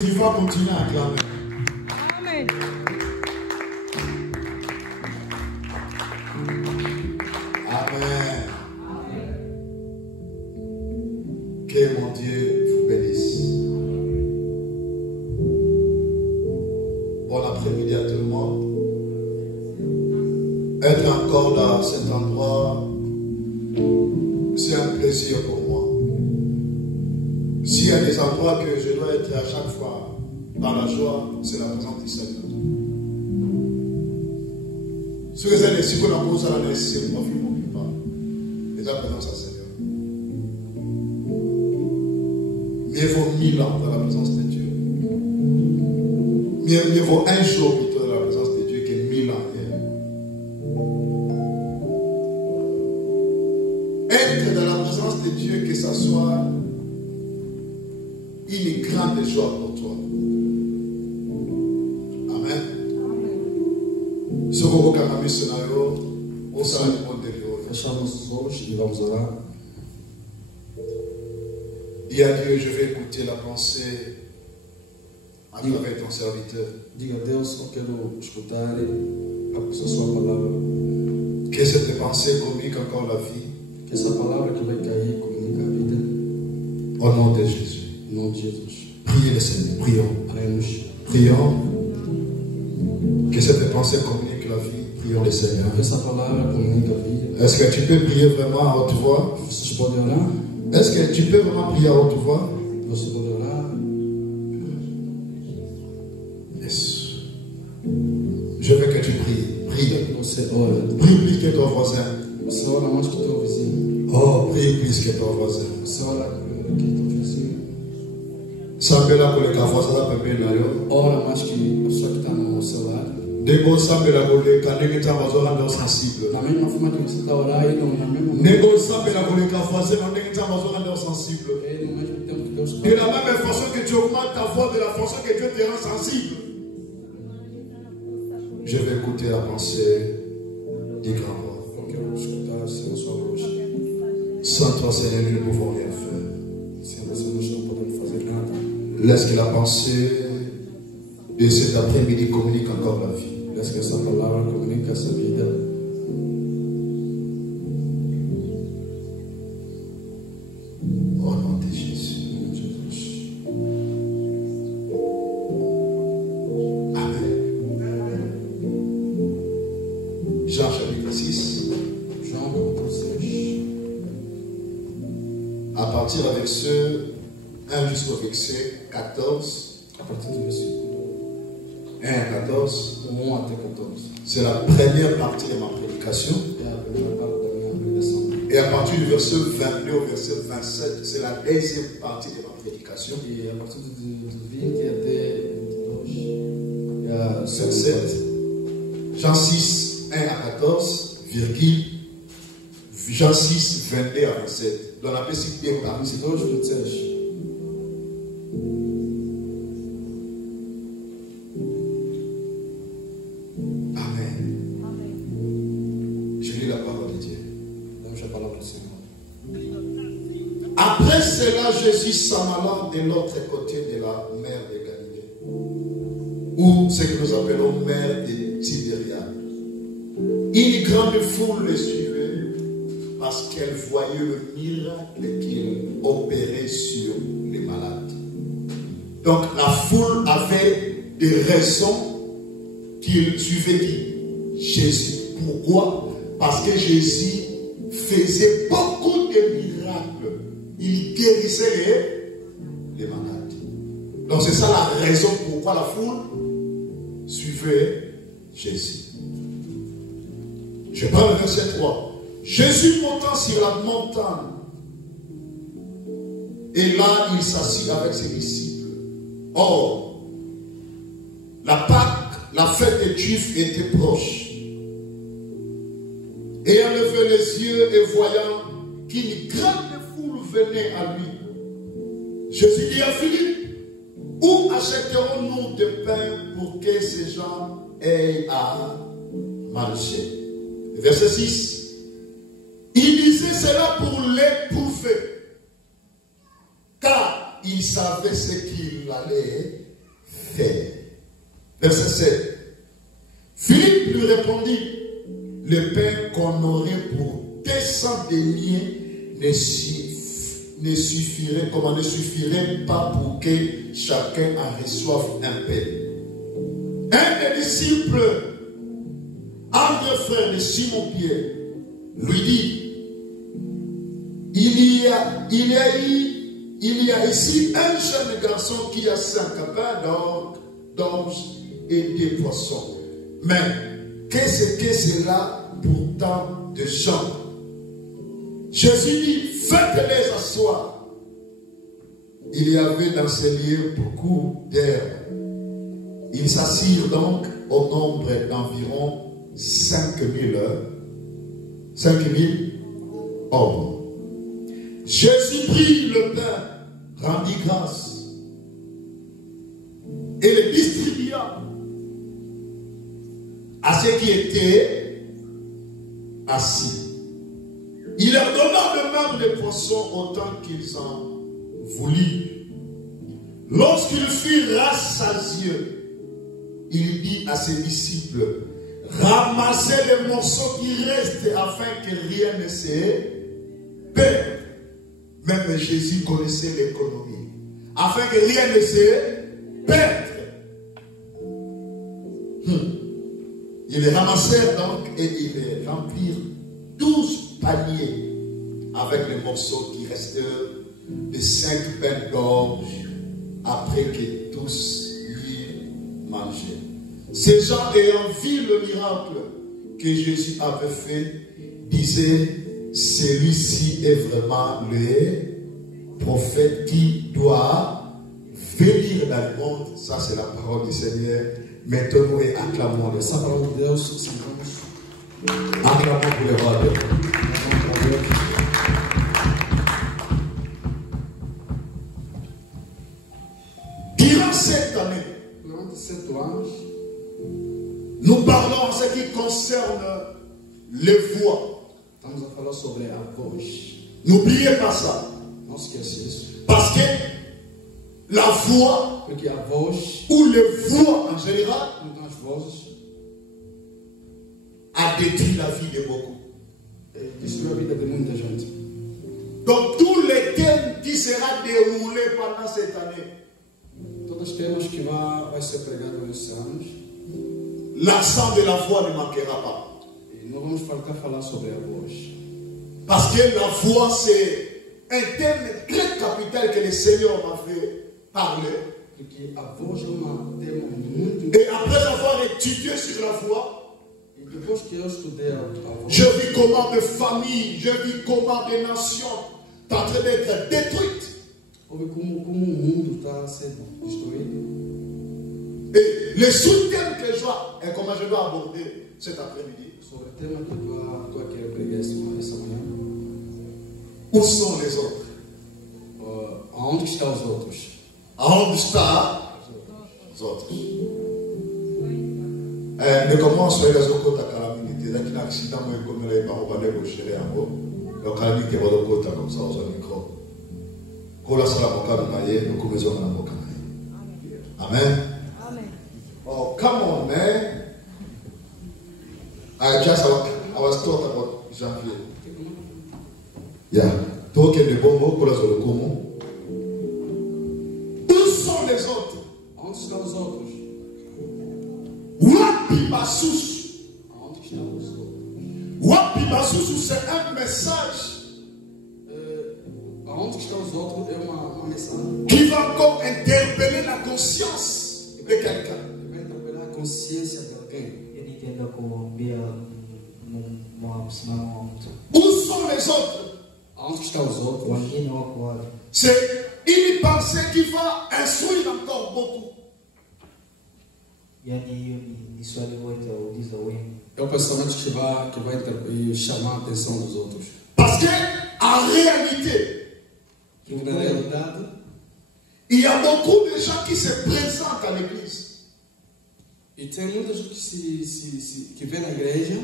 Tu vas continuer à acclamer. Amen. Amen. Que mon Dieu vous bénisse. Bon après-midi à tout le monde. Être encore dans cet endroit, c'est un plaisir pour moi. S'il y a des endroits que je dois être à chaque fois dans la joie, c'est la présence du Seigneur. Ce que c'est les psychologues à la nécessité, mon fils, mon papa. Et la présence du Seigneur. Mieux vaut 1000 ans dans la présence de Dieu. Mieux vaut un jour plutôt dans la présence de Dieu que 1000 ans. Être dans la présence de Dieu, que ça soit une grande joie pour toi. Amen. Ce que vous avez ce scénario, on s'en rend de Dieu. Fechamos os olhos e vamos orar. Dis à Dieu, je vais écouter la pensée à travers ton serviteur. Diga a Deus, eu quero escutar a sua palavra. Que cette pensée communique encore la vie. Que essa palavra que vai cair comunica a vida. Au nom de Jésus. Em nome de Jesus. Priez le Seigneur. Prions. Oremos. Prions. Que cette pensée communique la vie. Prions le Seigneur. Que essa palavra comunica a vida. Est-ce que tu peux prier vraiment à haute voix? Vocês podem orar? Est-ce que tu peux vraiment prier à haute voix? Você pode orar? Yes. Je veux que tu pries. Prie. Você ora. Prie plus que ton voisin. Você ora mais que o teu vizinho. Oh, prie plus que ton voisin. Você ora que o teu vizinho. Sambela pour les voisins à peu près là. Ora mais que a pessoa que está no celular. Nego sambela pour les canaux qui sont sensibles. Da mesma forma que você está orando, na mesma Nego sambela pour les voisins qui sont sensibles. e no mesmo tempo que Deus De la même façon que tu augmentes ta voix, de la façon que Dieu te rend sensible. Je vais écouter la pensée du grand roi. Eu quero escutar a sua voz. Sans toi, Seigneur, nous ne pouvons rien faire. Sem você nós não podemos fazer nada. Laisse que la pensée de cet après-midi communique encore la vie. Laisse que essa palavra comunique essa vida. Au nom de Jésus. Em nome de Jesus. Amen. Jean chapitre 6. João capítulo 6. À partir du verset 1 jusqu'au verset 14. A partir do versículo 1 à 14. 1 até 14. C'est la première partie de ma prédication. É a primeira parte da minha pregação. Et à partir du verset 22 au verset 27, c'est la deuxième partie de ma prédication. E a partir do 20 até 22 é a segunda 27. parte. Jean 6, 1 à 14, virgule, Jean 6, 22 à 27. Dans la petite bien partie. 22, 26. Amen. Je lis la parole de Dieu. Damos a palavra do Senhor. Après cela, Jésus s'en alla de l'autre côté de la mer de Galilée, ou ce que nous appelons mer de Tibériade. Une grande foule le suivait parce qu'elle voyait le miracle qu'il opérait sur les malades. Donc la foule avait des raisons qu'il suivait qui? Jésus. Pourquoi? Parce que Jésus faisait beaucoup de miracles. Il guérissait les malades. Donc c'est ça la raison pourquoi la foule suivait Jésus. Je prends le verset 3. Jésus montant sur la montagne. Et là, il s'assit avec ses disciples. Or, la Pâque, la fête des Juifs était proche. Ayant levé les yeux et voyant qu'une grande foule venait à lui, Jésus dit à Philippe, où achèterons-nous de pain pour que ces gens aient à marcher? Verset 6. Il disait cela pour l'éprouver, car il savait ce qu'il allait faire. Verset 7. Philippe lui répondit, le pain qu'on aurait pour 200 deniers ne suffirait pas pour que chacun en reçoive un pain. Un des disciples, André, frère de Simon-Pierre, lui dit, il y a ici un jeune garçon qui a 5 pains d'orge et des poissons. Mais qu'est-ce que cela pour tant de gens? Jésus dit, faites-les asseoir. Il y avait dans ces lieux beaucoup d'herbes. Ils s'assirent donc au nombre d'environ 5000 hommes. Jésus prit le pain, rendit grâce et le distribua à ceux qui étaient assis. Il leur donna de même des poissons autant qu'ils en voulurent. Lorsqu'il fut rassasié, il dit à ses disciples, ramassez les morceaux qui restent afin que rien ne se perde. Même Jésus connaissait l'économie. Afin que rien ne se perde. Ils les ramassèrent donc et ils les remplirent 12 paniers avec les morceaux qui restèrent de 5 pains d'orge après que tous y mangeaient. Ces gens ayant vu le miracle que Jésus avait fait disaient, celui-ci est vraiment le prophète qui doit venir dans le monde. Ça c'est la parole du Seigneur. Mettons-nous et acclamons le Saint. Acclamons pour le roi de Dieu. Durant cette année, nous parlons en ce qui concerne les voix. N'oubliez pas ça. Parce que la voix ou les voix en général a détruit la vie de beaucoup. Donc tous les thèmes qui seront déroulés pendant cette année, l'accent de la voix ne manquera pas. Parce que la voix c'est un thème très capital que le Seigneur m'a fait parler. Et après avoir étudié sur la voix, je vis comment des familles, je vis comment des nations sont en train d'être détruites. Et le sous-thème que je vois, et comment je dois aborder cet après-midi. Où sont les autres? Aonde estão os outros? Aonde está os outros? Mais comment se fait les autres à calamité? Dès qu'il y a un accident, moi, comme les parents vont négocier en haut, le calamité va de côté comme ça, aux micro. Quand la salle va caler, nous commençons à la boca. Amen. Oh, come on, man. I was taught about Janvier. Yeah. Donc, il y a des bons mots pour les autres. Où sont les autres? Onde estão os outros? Wapi Basusu. Onde estão os outros? Wapi Basusu, c'est un message. Onde estão os outros é uma mensagem qui va encore interpeller la conscience de quelqu'un. Vai interpelar a consciência de alguém. Où sont les autres? Onde estão os outros? C'est une pensée qui va instruire encore beaucoup. É o pensamento que vai chamar a atenção dos outros. Parce que en réalité, Na realidade, il y a beaucoup de gens qui se présentent à l'église. e tem muita gente que vem na igreja,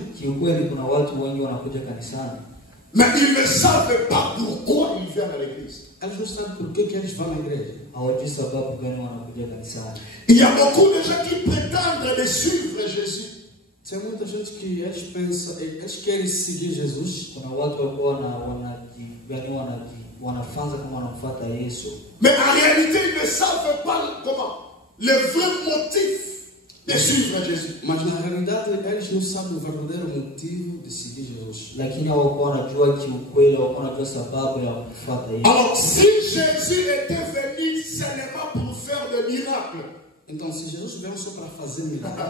Mais ils ne savent pas pourquoi ils viennent à l'église. eles não sabem por que eles vão à igreja. hawajui sababu gani wanakuja kanisani. Il y a beaucoup de gens qui prétendent de suivre Jésus. Tem muita gente que eles pensam, eles querem seguir Jesus. Kuna watu ambao wanafanza kama wanamfuata Yesu. Mais en réalité, ils ne savent pas comment, le vrai motif de suivre Jésus. Mas na realidade, eles não sabem o verdadeiro motivo de seguir Jesus. Lakini wao wanajua kiukweli, wao wanajua sababu ya kufuata Yesu. Alors, si Jésus était venu seulement pour faire des miracles, Então, se Jesus veio só para fazer milagre,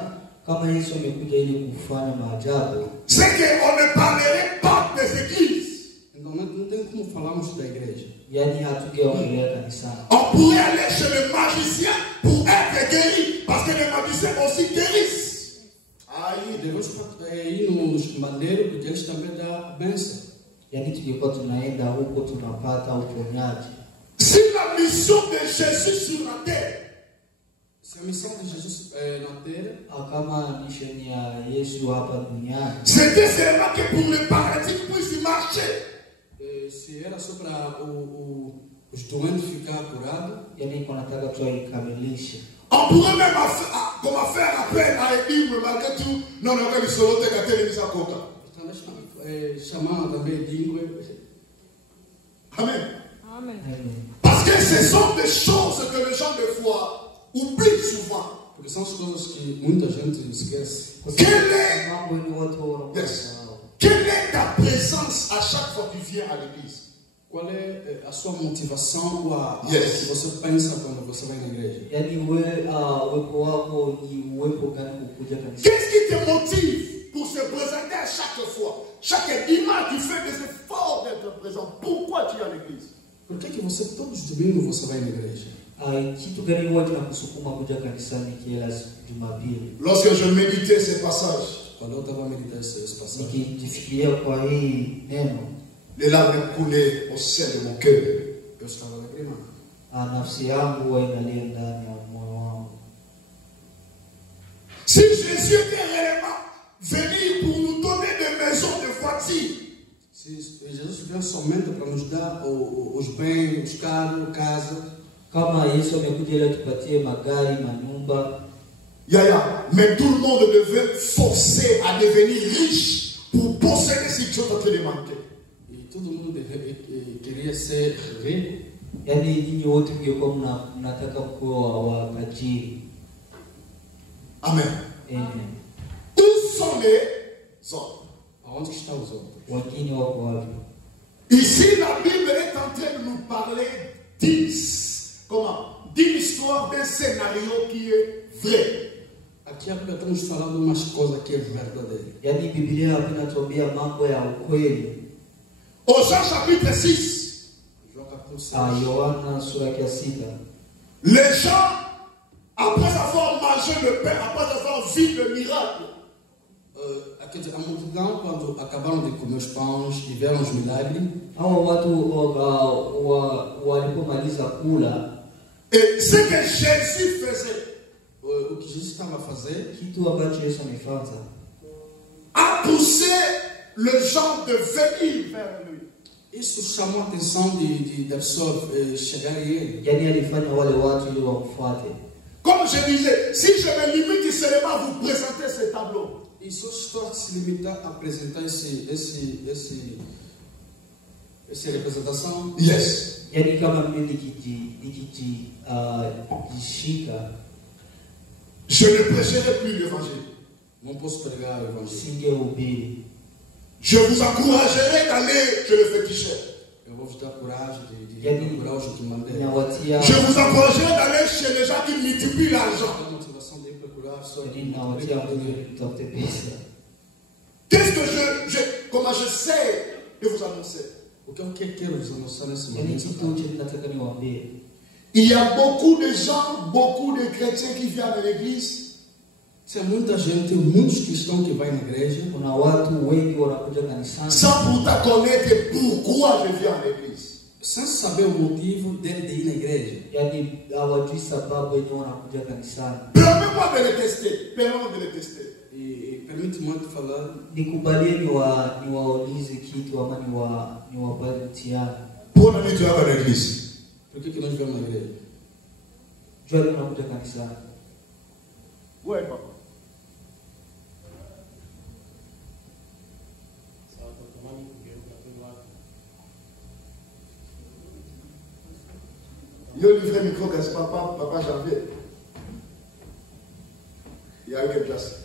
kama Yesu amekuja ili kufanya maajabu, c'est qu'on ne parlerait pas des églises. então não tem como falarmos da igreja. yani hatugeongelea kanisani. On pourrait aller chez le magicien pour être guéri, parce que les magiciens aussi guérissent. Aí devemos ir nos mandeiros, porque eles também dão bênção. Yani tungekuwa tunaenda huko tunapata uponyaji. Si la mission de Jésus sur la terre, Se a missão de Jesus na terra, kama misheni ya Yesu hapa duniani, c'était seulement que pour le paralytique puisse marcher. se era só para os doentes ficar curados, yani nataka tuikamilishe. On pourrait même comment faire appel à Edime malgré tout. Non, non, mais solo te gatele bisa koka. chamar também língua. Amen. Amen. Parce que ce sont des choses que les gens de foi oublient souvent. Porque são as coisas que muita gente esquece. Quelle est ta présence à chaque fois que tu viens à l'église? Qual é a sua motivação ou a Yes. que você pensa quando você vai na igreja? Yani uwepo wako ni uwepo gani kukuja kanisani? Qu'est-ce qui te motive pour se présenter à chaque fois? Chaque dimanche, tu fais des efforts d'être présent. Pourquoi tu es à l'église? Por que você todos os domingos você vai na igreja? Kitu gani huwa kinakusukuma kuja kanisani kila Jumapili? Lorsque je méditais ces passages, Quando eu estava meditando esse passagem, Nikijifikiria kwa hii neno, les larmes coulaient au sein de mon cœur. eu estava lagrimando. nafsi yangu huwa inalia ndani ya moyo wangu. Si Jésus était réellement venu pour nous donner des maisons, des voitures, Se Jesus veio somente para nos dar os bens, os carros, casa, kama Yesu amekuja ili atupatie magari, manyumba, mais tout le monde devait forcer à devenir riche pour posséder ce qui sont en train de manquer. e todo mundo queria ser rico, yani nyinyi wote mngekuwa mnataka kuwa watajiri. Amen. Amen. Où sont les autres? aonde que estão os outros? Wengine wako wapi? Ici, la Bible est en train de nous parler d'une histoire, d'un scénario qui est vrai. Aqui a Bíblia estamos falando umas coisas que é verdadeira. Yani Biblia inatuambia mambo ya ukweli. Au Jean chapitre 6, João capítulo 6. Yohana sura ya 6. les gens, après avoir mangé le pain, après avoir vu le miracle, A multidão, quando acabaram de comer os pães e viram os milagres, Hawa watu walipomaliza kula, et ce que Jésus faisait o que Jesus estava a fazer kitu ambacho Yesu amefanya a poussé les gens de venir vers lui. isso chamou a atenção da pessoa chegar a ele. yani alifanya wale watu ili wamfuate. Comme je disais, si je me limite seulement à vous présenter ce tableau, E só estou a se limitar a apresentar essa representação. yes, Yani kama mimi nikijishika je ne prêcherai plus l'évangile. Não posso pregar o evangelho. singehubiri. Je vous encouragerai d'aller chez le féticheur. Eu vou te dar coragem de Yani procurar os que mandei. nawatia Je vous encouragerai d'aller chez les gens qui multiplient l'argent. A motivação de ir procurar só yani nawatia nguvu kutafuta pesa. Qu'est-ce que comment je sais de vous annoncer? O que eu quero vos anunciar nesse Yani momento? kitu chote nataka niwaambie. Il y a beaucoup de gens, beaucoup de chrétiens qui viennent à l'église. Tem muita gente, muitos cristãos que vai na igreja, Kuna watu wengi wanakuja kanisani Sans pourtant connaître pourquoi je viens à l'église. sem saber o motivo dele de ir na igreja. yani hawajui sababu yenye wanakuja kanisani. Permets-moi de les tester. Permets-moi de les tester. E permite-me te falar, Nikubalie niwaulize kitu ama niwapatie mtihani. Pour l'année, tu vas à l'église. Por que nós vamos na igreja? Jua tunakuja kanisani. Ouais, papa. Yo livré le micro, qu'est-ce que papa Janvier? Il y a eu quelque place.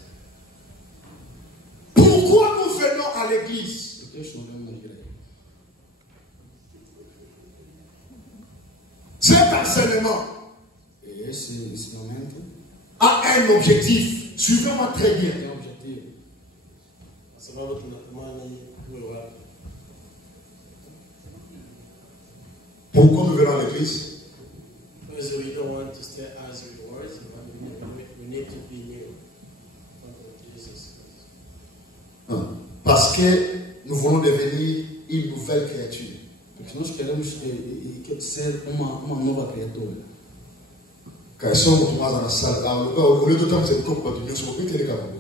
Pourquoi nous venons à l'église? Por que nós vamos na igreja? Cet enseignement E esse ensinamento a un objectif. Suivez-moi très bien. tem um objetivo. Pourquoi nous venons à l'église? Because we don't want to stay as we were, we need to be new. Jesus. Parce que nous voulons devenir une nouvelle créature. Porque nós queremos ser uma nova criatura. Quand ils sont retournés dans la salle, au lieu de temps que c'est comme continuer, je peux les cadeaux.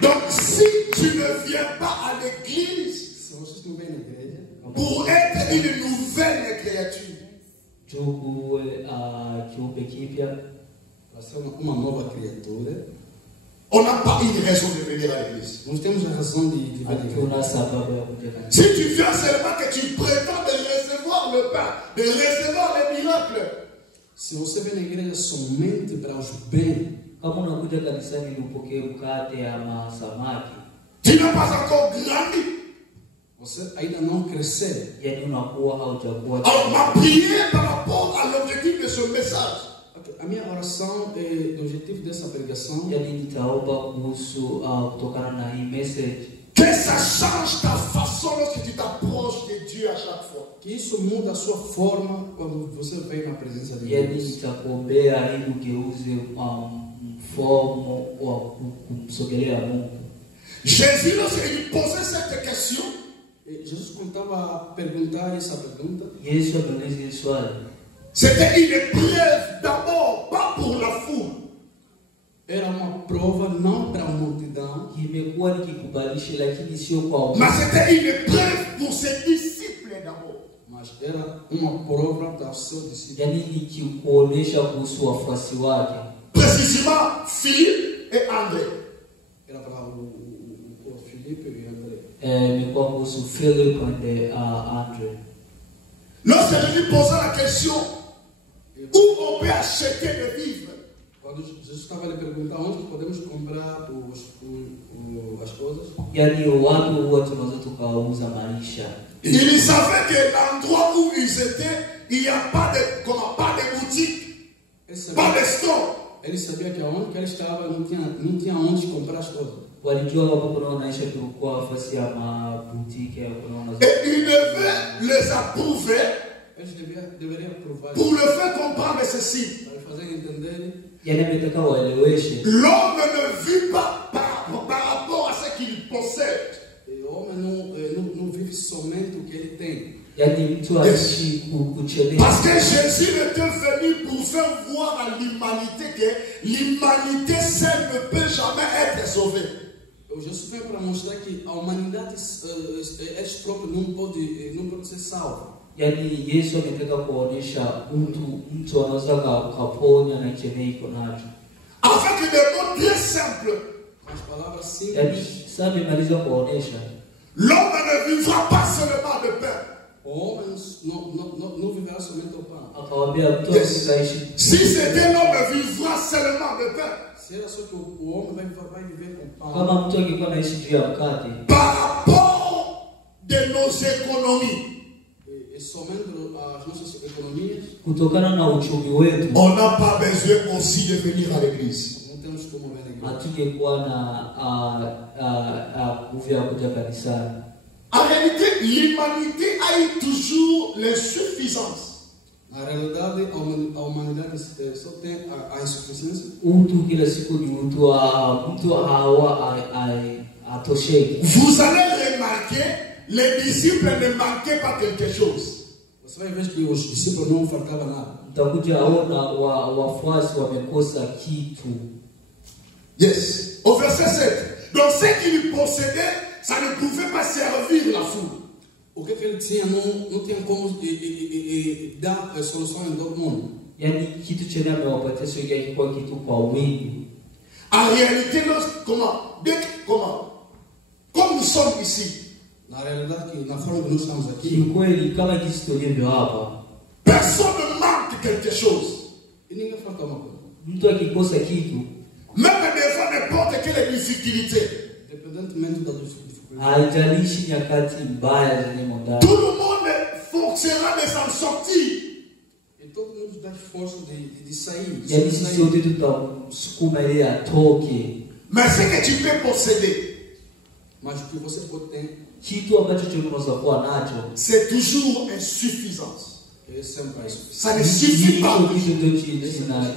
Donc, si tu ne viens pas à l'église Se vocês não vêm na igreja, pour être une nouvelle créature, Jukuwe kiumbe kipya, para ser uma nova criatura, on n'a pas une raison de venir à l'église. nós temos a razão de vir na igreja. hatuna sababu ya kuja kanisani. Si tu viens seulement que tu prétends de recevoir le pain, de recevoir les miracles, Se você vem na igreja somente para os bens, Kama unakuja kanisani ili upokee mkate ama samaki, tu n'as pas encore grandi. você ainda não cresceu. yani unakuwa haujakuwa. Alors, ma prière par rapport à l'objectif de ce message, A minha oração é o objetivo dessa pregação Yani nitaomba kuhusu kutokana na hii message, que ça change ta façon lorsque tu t'approches de Dieu à chaque fois. que isso muda a sua forma quando você vem na presença de yani Deus. nitakuombea ili ugeuze mfumo wa kumsogelea Mungu. Jésus, lorsqu'il posait cette question, E Jesus quando estava a perguntar essa pergunta, Yesu ameuliza hili swali, c'était une épreuve d'abord, pas pour la foule. era uma prova não para a multidão, imekuwa nikikubalishi lakini sio kwa Mais c'était une épreuve pour ses disciples d'abord. mas era uma prova para os seus discípulos. yani nikikuonesha kuhusu wafuasi wake, Précisément, Philippe et André. Era para o Filipe e o André. imekuwa kuhusu Philip and Andrew. Lorsque Jésus posait la question, où on peut acheter des vivres, Quando Jesus estava lhe perguntando onde podemos comprar as coisas, Yani watu huwa tunaweza tukauza maisha. il savait que l'endroit où ils étaient, il n'y a pas de boutique, pas de store. ele sabia que aonde que ele estava não tinha onde comprar as coisas. Walijua wapo kuna wanaisha kulikuwa wafasi ya mabutiki au kuna Et il devait les approuver Eles deveriam provar pour le faire comprendre ceci. para fazer entender. yani ametaka waeleweshe L'homme ne vit pas par rapport à ce qu'il possède. O homem não vive somente o que ele tem. yani mtu aishi kuchelea. Parce que Jésus était venu pour faire voir à l'humanité que l'humanité seule ne peut jamais être sauvée. O Jesus veio para mostrar que a humanidade, eles próprios não pode ser salvo. Yani Yesu ametaka kuonesha mtu anaweza kaponya na chenye iko nacho. Avec des mots très simples, As palavras Yani simples. sasa nimaliza kuonesha, l'homme ne vivra pas seulement de pain. O homem não viverá somente ao pão. akawaambia mtu asaishi. Si c'était l'homme vivra seulement de pain, Se era só que o homem vai viver com pão. Kama mtu angekuwa anaishi juu ya mkate, par rapport de nos économies, E somente as nossas economias, kutokana na uchumi wetu on n'a pas besoin aussi de venir à l'église. não temos como ver na igreja. hatungekuwa na nguvu ya kuja kanisani. En réalité, l'humanité a eu toujours l'insuffisance. Na realidade, a humanidade só tem a insuficiência. Utu kila siku ni mtu hawa atosheki. Vous allez remarquer, les disciples ne manquaient pas quelque chose. Você vai ver que os discípulos não faltavam nada. Mtakuja ona wafuasi wamekosa kitu. Yes. Au verset 7. Donc ce qu'ils possédaient, ça ne pouvait pas servir la foule. o que ele tinha não tinha como dar a solução em todo mundo. Yani kitu chenye amewapatia sio ilikuwa kitu kwa wingi. En réalité, comme nous sommes ici, Na realidade, na forma que nós estamos aqui, Kiukweli kama jinsi tulivyo hapa, personne ne manque quelque chose. e ninguém falta uma coisa. mtu akikosa kitu, Même devant n'importe quelle difficulté, Independentemente da dificuldade, haijalishi nyakati mbaya zenye ndani, tout le monde forcera de s'en sortir. e todo mundo dá esforço de sair. yani sisi wote tutamsukuma ili atoke. Mais ce que tu peux posséder, Mas o que você pode ter Kitu ambacho tunaweza kuwa nacho, c'est toujours insuffisance. é sempre isso. Ça ne suffit pas. hicho kitu ndio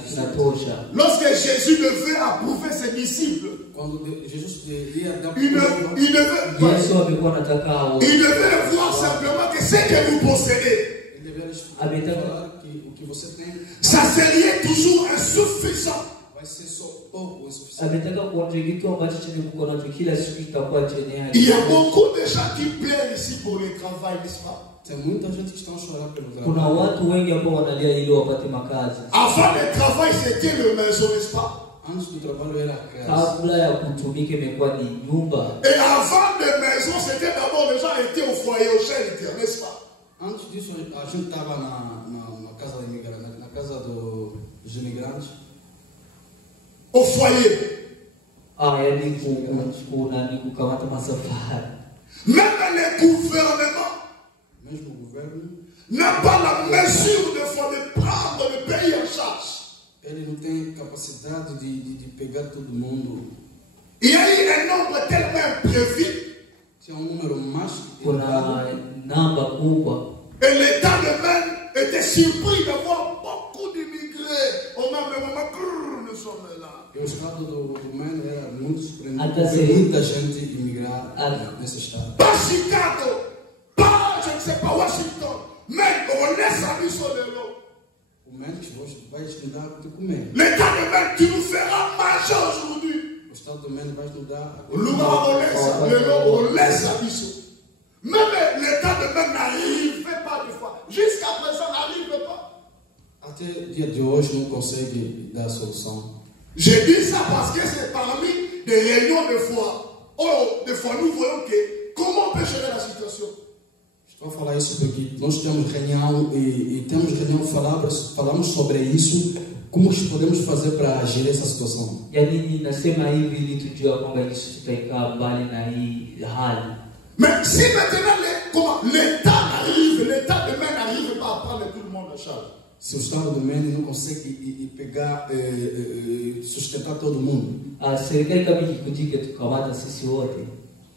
kinatosha. Lorsque Jésus devait approuver ses disciples, Quando Jesus ia dar il Yesu amekuwa anataka hao, devait voir simplement que ce que vous possédez, ele deveria Amentando. falar que o que você tem ça serait toujours insuffisant. vai ser só pouco o suficiente. ametaka kuonja kitu ambacho chenye kuko nacho kila siku kitakuwa chenye Il y a hali. beaucoup de gens qui pleurent ici pour le travail, n'est-ce pas? Tem muita gente que estão a chorar pelo Kuna trabalho. watu wengi ambao wanalia ili wapate makazi. Avant le travail, c'était le maison, n'est-ce pas? Antes do trabalho era a casa. Kabla ya kutumika imekuwa ni nyumba. Et avant de maison, c'était d'abord les gens étaient au foyer, au shelter, n'est-ce pas? Antes disso, a gente estava na casa do imigrante, na casa dos imigrantes. Au foyer. Yani kuna ni kukamata masafari. Même les gouvernements Mesmo o governo, n'ont pas la mesure de prendre le pays en charge. ele não tem capacidade de pegar todo mundo. Il y a eu un nombre tellement imprévu Tinha número mais Kuna namba kubwa. et l'État de même était surpris de voir beaucoup d'immigrés. Au même moment, nous sommes là. E o estado do Romano era muito surpreendente. Até Porque ser- muita gente imigrar Ah. nesse estado. Pas Chicago, pas je ne sais pas Washington, mais on laisse à lui sur de l'eau. O médico vai estudar o que comer. L'État de même, tu nous feras manger aujourd'hui. O estado do médico vai estudar. On laisse à lui sur. Même l'État de même n'arrivait pas des fois. Jusqu'à présent, n'arrive pas. Até dia de hoje não consegue dar a solução. J'ai dit ça parce que c'est parmi des réunions de foi. Oh, des fois nous voyons que comment on peut gérer la situation. Estou a falar isso porque nós temos reunião e temos reunião, falamos sobre isso, como podemos fazer para gerir essa situação. Yani ninasema hivi ili tujue kwamba Yesu tutaikaa mbali na hii hali. Mais si maintenant l'État l'État de même n'arrive pas à prendre tout le monde en charge. Se o Estado do Médio não consegue pegar, sustentar todo mundo, Serikali kama ikikutika tukamata sisi wote,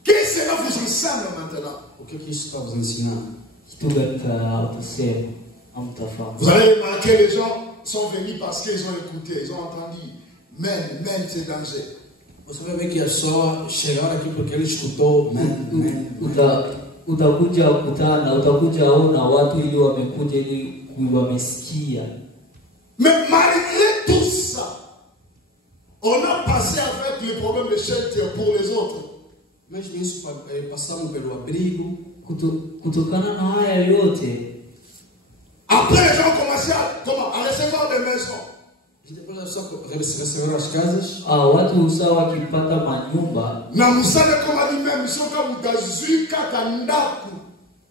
Qu'est-ce que cela vous enseigne maintenant? o que isso está nos ensinando? kitu gani tutasema hamtafahamu. Vous allez remarquer, les gens sont venus parce qu'ils ont écouté, ils ont entendu. Même c'est danger. Você vai ver que é só chegar aqui porque ele escutou. Utakuja kutana, utakuja ona watu ili wamekuja ili wamesikia. Mais malgré tout ça, on a passé avec le problème de shelter pour les autres. Mesmo isso, passamos pelo abrigo. Kutokana na haya yote, Après, les gens ont commencé à recevoir des maisons. E depois só receberam as casas. watu usawa wakipata manyumba. Na musale koma di même so ka mutazuika kandaku.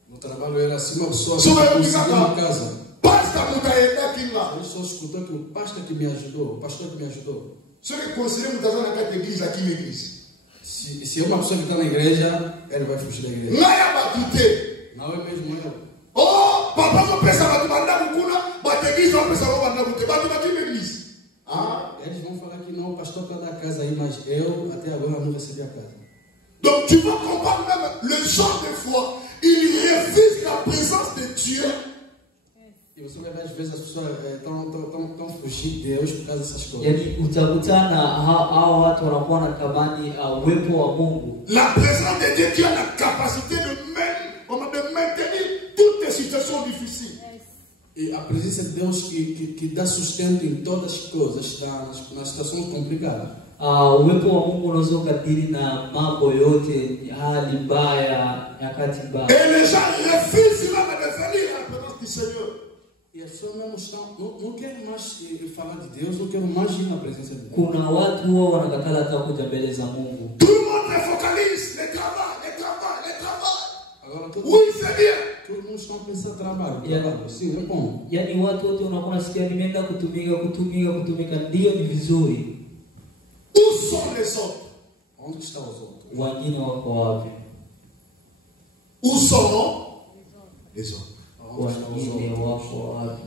No trabalho era assim, uma pessoa Só eu conseguiu uma casa. Pasta mutaenda kinla. Ele só escutou que o pastor que me ajudou, Se ele considera mutazana na igreja aqui na igreja. Se é uma pessoa que está na igreja, ele vai fugir da igreja. Lá é batute. Não é mesmo eu. Oh, papa não pensa na mandabu kuna, bate igreja não pensa na mandabu te, bate aqui na igreja. Eles vão falar que não, o pastor está da casa aí, mas eu até agora não recebi a casa. Donc tu vas comprendre même le genre de foi, il refuse la présence de Dieu. E você vai ver às vezes as pessoas estão fugindo de Deus por causa dessas coisas. Yani utakutana hao watu wanakuwa na tamani uwepo wa Mungu. La présence de Dieu qui a la capacité de maintenir toutes les situations difficiles. E a presença de Deus que dá sustento em todas as coisas, nas situações complicadas. uwepo wa Mungu unaweza kadiri na mambo yote, hali mbaya, nyakati mbaya. Et les gens refusent même de venir à la présence du Seigneur. E as pessoas não querem mais falar de Deus, não querem mais ir na presença de Deus. Kuna watu huwa wanakatala hata kuja mbele za Mungu. Tout le monde se focalise, le travail. Agora Oui, c'est bien. todo mundo está a pensar trabalho. Sim, é bom. Yaani watu wote unakuwa nasikia nimeenda kutumika, ndio ni vizuri. Où sont les autres? Onde estão os outros? Wengine wako wapi? Où sont les autres? Wengine wako wapi?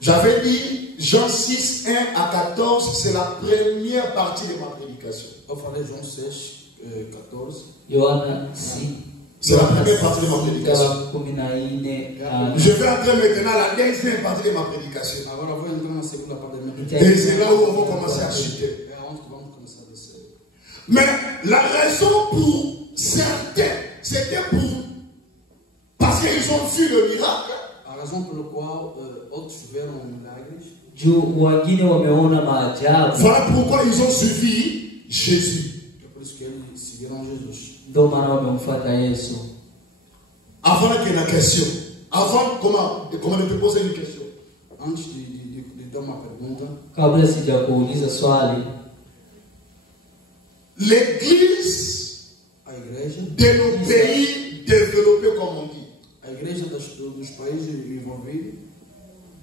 J'avais dit Jean 6, 1 à 14, c'est la première partie de ma prédication. Eu falei João 6, 14. Yohana 6. C'est la première partie de ma prédication. Je vais entrer maintenant à la deuxième partie de ma prédication. Agora vou entrar na segunda parte da minha Et prédication. c'est là où on va commencer à chuter. É onde vamos começar a descer. Mais la raison pour certains, c'était parce qu'ils ont vu le miracle. A razão pela qual outros viram milagres. Wengine wameona maajabu. Voilà pourquoi ils ont suivi Jésus. É por isso que eles seguiram Jesus. Ndio maana wamemfuata Yesu. Avant qu'il y ait une question, avant comment de te poser une question. Antes de dar uma pergunta, Kabla sijakuuliza swali, L'église a igreja de nos pays développés, comme on dit, a igreja dos países envolvidos,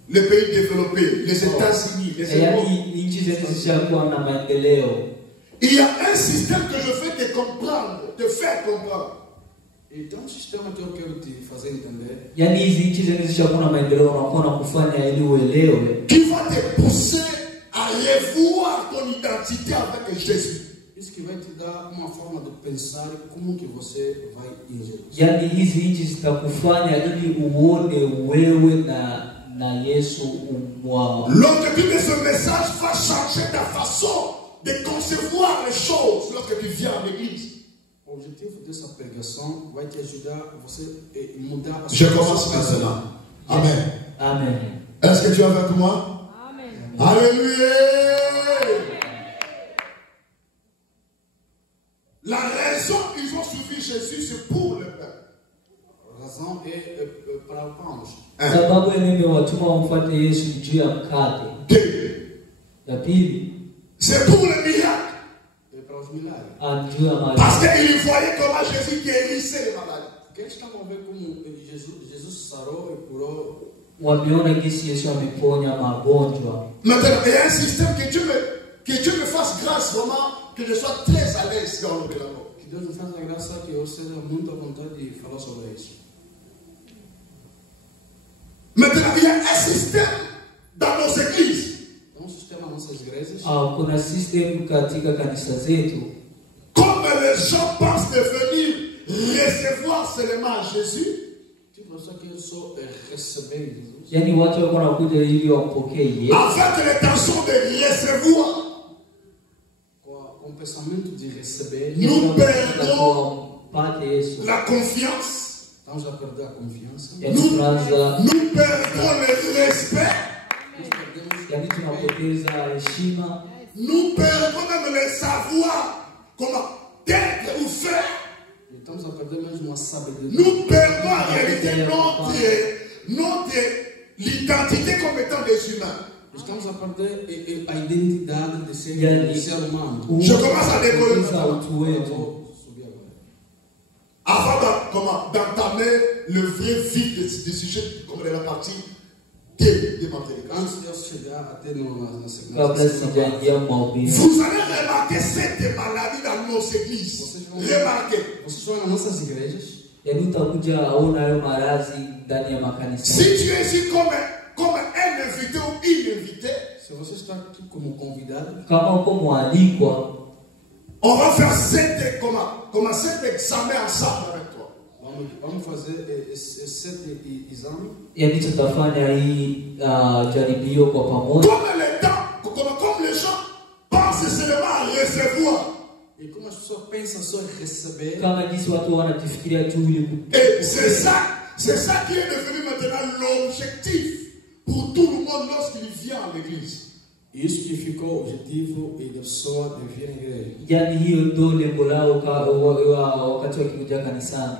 les pays développés, les États-Unis, les États-Unis, yaani nchi zetu zishakuwa na maendeleo. il y a un système que je veux te comprendre, te faire comprendre. e tem sistema que eu quero te fazer entender, Yaani hizi nchi zetu zishakuwa na maendeleo, unakuwa na kufanya ili uelewe, Qui va te pousser à revoir ton identité avec Jésus. isso que vai te dar uma forma de pensar como que você vai em Jesus. yaani hizi nchi zitakufanya ili uone wewe na Yesu umwao. L'objectif de ce message va changer ta façon de concevoir les choses lorsque tu viens à l'église. O objetivo dessa pregação vai te ajudar a você mudar a Je commence maintenant. Amen. Amen. Est-ce que tu es avec moi? Amen. Alléluia. La raison qu'ils ont suivi Jésus, c'est pour le peuple. A razão é para o pães. Sababu imewatuma wamfuate Yesu juu ya mkate. Deux, Ya pili, c'est pour le miracle. É para os milagres. juu ya Parce maajabu. qu'ils voyaient comment Jésus guérissait les malades. Porque eles estavam a ver como Jesus sarou e curou. Wameona jinsi Yesu ameponya magonjwa. Maintenant, il y a un système que Dieu me fasse grâce vraiment, que je sois très à l'aise dans le dialogue. Que Deus nos faça a graça que eu seja muito à vontade de falar sobre isso. Maintenant, il y a un système dans nos églises. É um sistema nas nossas igrejas. Kuna system katika kanisa zetu, Comme les gens pensent de venir recevoir seulement Jésus, Tipo, eu só quero só receber Jesus. yaani watu walikuwa wanakuja ili wampokee Yesu avec l'intention de recevoir. Com o pensamento de receber, Nous perdons wampate Yesu. la confiance, estamos a perder a confiança. Yaani tunaanza, nous perdons le respect, Nós perdemos yaani tunapoteza heshima, nous perdons même le savoir comment être ou faire. estamos a perder mesmo a sabedoria. Nous perdons en réalité notre l'identité comme étant des humains. Estamos a perder a identidade de ser humano. Je commence à décoller kupoteza utu wetu. Vou subir agora. Avant d'entamer le vrai vif des sujets, comme de la partie de ma prédication. Antes de eu chegar até na segunda Kabla sijaingia mahubiri, Vous allez remarquer cette maladie dans nos églises. Remarquez. vocês vão nas nossas igrejas. yaani utakuja aona hayo maradhi ndani ya makanisa. Si tu es ici comme un invité ou une invitée, Se você está aqui como convidado, Kama uko mwalikwa, on va faire cet examen ensemble avec toi. vamos fazer esse exame. yaani tutafanya hii jaribio kwa pamoja. Comme les gens pensent seulement à recevoir. E como as pessoas pensam só em receber, Kama jinsi watu wanajifikiria tu ili Et c'est ça qui est devenu maintenant l'objectif pour tout le monde lorsqu'il vient à l'église. Isso que ficou o objetivo e da pessoa de vir à igreja. Yani hiyo ndio lengo lao wakati wakikuja kanisani.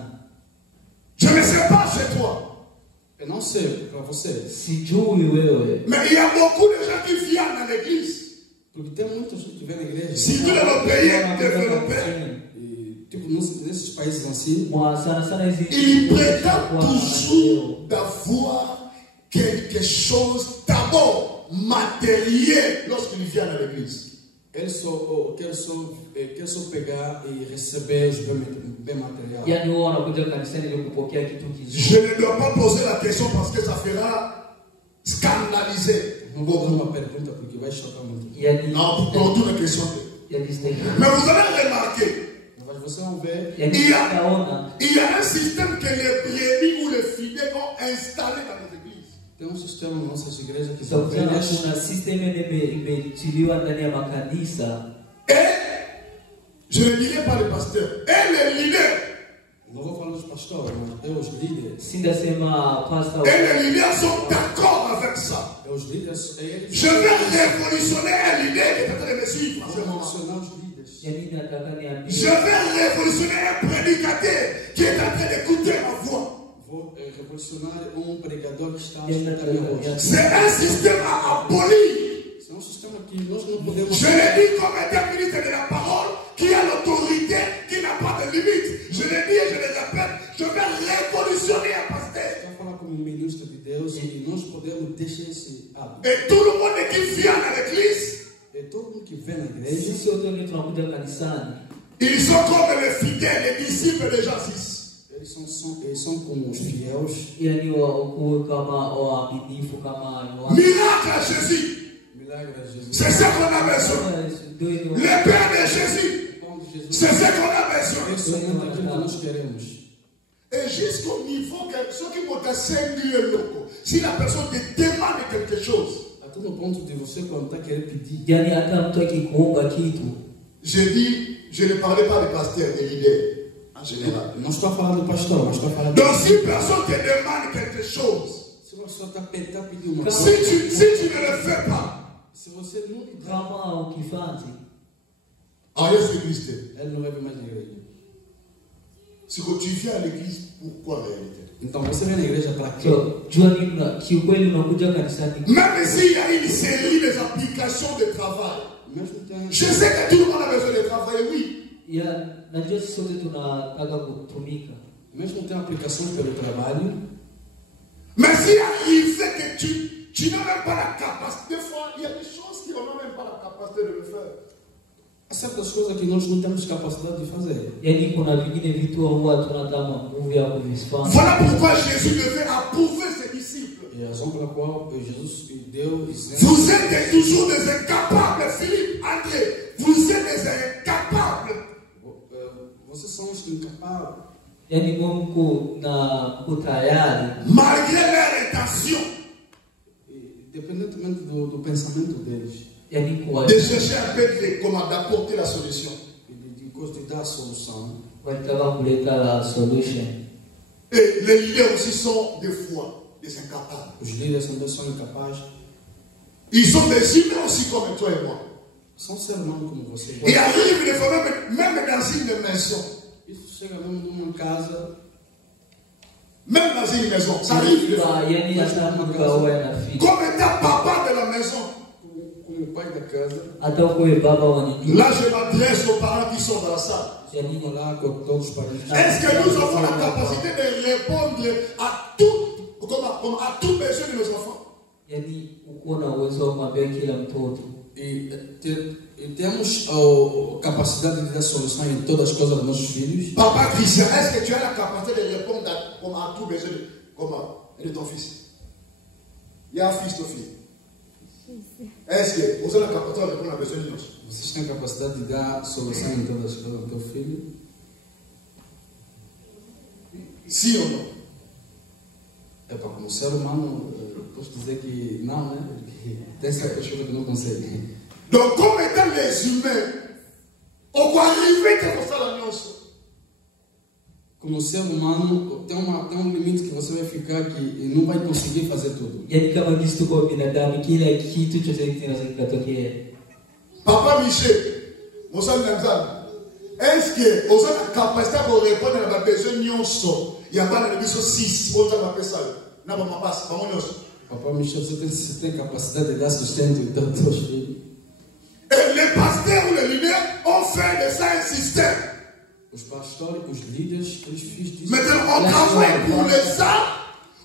Je ne sais pas chez toi. Eu não sei para você. Sijui wewe. Mais il y a beaucoup de gens qui viennent à l'église. Porque tem muita gente que vem na igreja. Surtout dans nos pays développés. E, tipo, nesses países assim, Ils prétendent toujours d'avoir quelque chose d'abord matériel lorsqu'ils viennent à l'église. eles só querem só pegar e receber os bem material. Yani wao wanakuja kanisani ili kupokea kitu kizuri. Je ne dois pas poser la question parce que ça fera scandaliser. Não vou dar uma pergunta porque vai chocar muito. Yani Non, pour toute la question. yani Mais vous avez remarqué, Mas vocês vão ver, il y a un système que les brebis ou les fidèles ont installé dans les églises. tem um sistema nas nossas igrejas que são kuna ovelhas. system imetiliwa ndani ya makanisa. Et, je ne dirai pas les pasteurs, et les leaders. Não vou falar dos pastores, mas é os líderes. Sindasema pastor. Et les leaders sont d'accord avec ça. É os líderes, é eles. Je vais révolutionner un leader qui est en train de me suivre en ce moment. Revolucionar os líderes. Yani nataka niambie. Je vais révolutionner un prédicateur qui est en train d'écouter ma voix. Vou revolucionar pregador que está a escutar a minha voz. C'est un système à abolir. É um sistema que nós não podemos. Je le dis comme un ministre de la parole qui a l'autorité, qui n'a pas de limite. Je le dis et je le répète, je vais révolutionner un pasteur. Vou falar como ministro de Deus e nós podemos deixar esse hábito. Et tout le monde qui vient à l'église, E todo mundo que vem na igreja, Sisi wote wenye tunakuja kanisani. ils sont comme les fidèles, les disciples de Jean 6. eles são como os fiéis. Yani wakuwe kama waaminifu kama Miracle à Jésus. Milagre de Jesus. C'est ce qu'on a besoin. Le Père de Jésus. O pão de Jesus. C'est ce qu'on a besoin. É somente aquilo que nós queremos. Et jusqu'au niveau que ceux qui vont t'ascender le loco, si la personne te demande quelque chose, Até no ponto de você quando está querendo pedir. yani hata mtu akikuomba kitu. je dis, je ne parlais pas des pasteurs, des leaders en général. Não estou a falar do pastor, mas estou a falar Donc si personne te demande quelque chose, Se você está pedindo uma si coisa, tu ne le fais pas, se você não lhe dá, Kama ukifanzi en Jésus-Christ, ele não vai vir mais na igreja. si tu viens à l'église, pourquoi en réalité? Então você vem na igreja para quê? so, jua ni kiukweli unakuja kanisani. Même s'il y a une série des applications de travail, Mesmo tem. je sais que tout le monde a besoin de travailler, oui. Ya najua sisi sote tunataka kutumika. Mesmo tem aplicações pelo trabalho. Mais s'il arrive que tu n'as même pas la capacité, des fois, il y a des choses qui n'ont même pas la capacité de le faire. Há certas coisas que nós não temos capacidade de fazer. Yani kuna vingine vitu huwa tunataka nguvu ya kuvifanya. Voilà pourquoi Jésus devait approuver ses disciples. E a razão pela qual Jesus deu exemplo. Vous êtes toujours des incapables, Philippe, André. Vous êtes des incapables. Vocês são os incapazes. Yani Mungu na tayari Malgré leur intention Independentemente do pensamento deles. yani kwa de chercher un peu comment d'apporter la solution. De coisa de dar a solução. walitaka kuleta la solution. Et les leaders aussi sont des fois des incapables. Os líderes também são incapazes. Ils sont des humains aussi comme toi et moi. São seres humanos como vocês. Et arrive des fois même dans une maison. Isso chega mesmo numa casa. Même dans une maison, ça arrive des fois. Yani hata Mungu awe anafika. Comme étant papa de la maison. Como pai da casa. Hata uwe baba wa nyumba. Là, je m'adresse aux parents qui sont dans la salle. Yani Lá com todos os parentes. Est-ce que nous avons la capacité de répondre à tout besoin de nos enfants? yani uko na uwezo wa kumwambia kila mtoto. E temos a capacidade de dar solução em todas as coisas dos nossos filhos. Papa Christian, est-ce que tu as la capacité de répondre à tout besoin de ton fils? Il y a un fils, ton fils. Est-ce que vous avez la capacité de répondre à besoin de nous? Vocês têm a capacidade de dar solução em todas as coisas do teu filho? Si ou non? É para como ser humano, posso dizer que não, né? Tem certas coisas que não consegue. Donc, comme étant les humains, on va arriver à faire la nuance. Como ser humano, tem um limite que você vai ficar que não vai conseguir fazer tudo. Yani kama jinsi tuko binadamu, kila kitu chochote kinaweza kikatokea. Papa Michel, Moussa Nanzal, est-ce que vous avez la capacité de répondre à la besoin nyonso? Il y a pas de besoin 6, on va faire ça. Na ba mabas, ba nyonso. Papa Michel, você tem capacidade de dar sustento e dar teus filhos. Et les pasteurs ou les leaders ont fait de ça un système. Os pastores, os líderes, eles fizeram disso. Maintenant, on travaille pour les ça,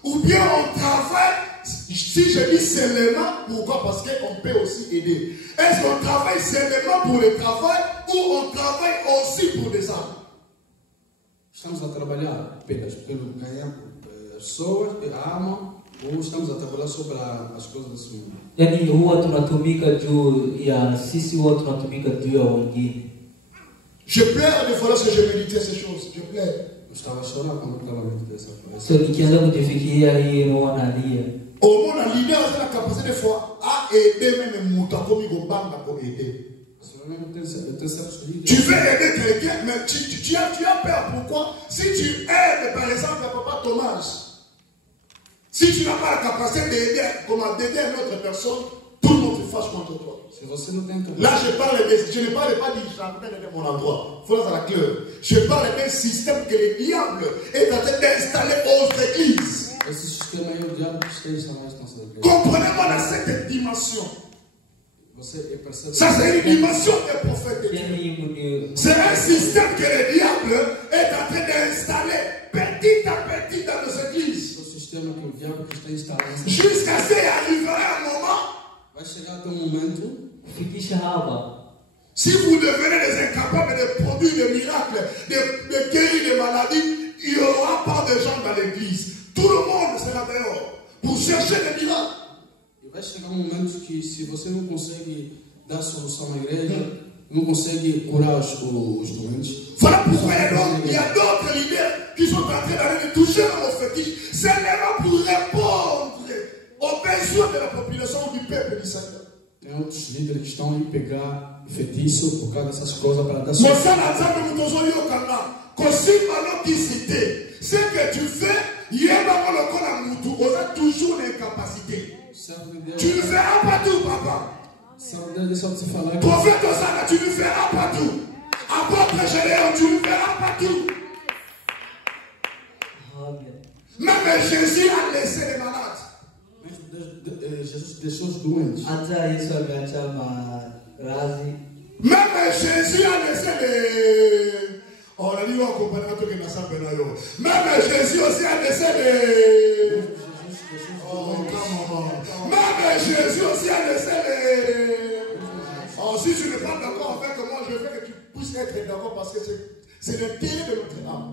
ou bien on travaille, si je dis seulement, pourquoi? Parce qu'on peut aussi aider. Est-ce qu'on travaille seulement pour le travail, ou on travaille aussi pour des âmes? Estamos a trabalhar pelo ganhar pessoas, a alma, ou estamos a trabalhar sobre as coisas desse mundo? Yani huwa tunatumika juu ya sisi, huwa tunatumika juu ya wengine. Je pleure des fois lorsque je méditais ces choses. Je pleure. Eu estava a chorar quando estava a meditar essa frase. So nikianza kujifikiria hii huwa nalia. Au monde, un leader a la capacité des fois à aider même Mouta comme il va pour aider. Tu veux aider quelqu'un, mais tu as peur. Pourquoi? Si tu aides par exemple Papa Thomas, si tu n'as pas la capacité d'aider une autre personne, tout le monde se fâche contre toi. Là, je ne parle pas du jardin de mon endroit. Il faut la claire. Je parle d'un système que le diable est en train d'installer aux églises. Comprenez-moi dans cette dimension. Ça, c'est une dimension des prophètes de Dieu. C'est un système que le diable est en train d'installer petit à petit dans nos églises. Jusqu'à ce qu'il arrivera un moment. Si vous devenez des incapables de produire des miracles, de guérir des maladies, il n'y aura pas de gens dans l'église. Tout le monde sera dehors pour chercher des miracles. Vai chegar um momento que, se você não consegue dar solução à igreja, não consegue curar os doentes. Voilà pourquoi il y a d'autres leaders qui sont en train de toucher dans nos fétiches. C'est là pour répondre aux besoins de la population ou du peuple d'Israël. Tem outros líderes que estão aí pegar feitiço por causa dessas coisas para dar solução. Ce que tu fais, il y a toujours des capacités. Tu ne feras pas tout, papa. Prophète Osana, tu ne feras pas tout. Apôtre Gédéon, tu ne feras pas tout. Même Jésus a laissé les malades. Jesus deixou os doentes. Même Jésus a laissé les... Oh, on a dit, on comprend pas tout ce que nous même Jésus aussi a laissé les... Oh, même Jésus aussi a laissé les... Oh, si tu n'es pas d'accord avec moi, je veux que tu puisses être d'accord parce que c'est l'intérêt de notre âme.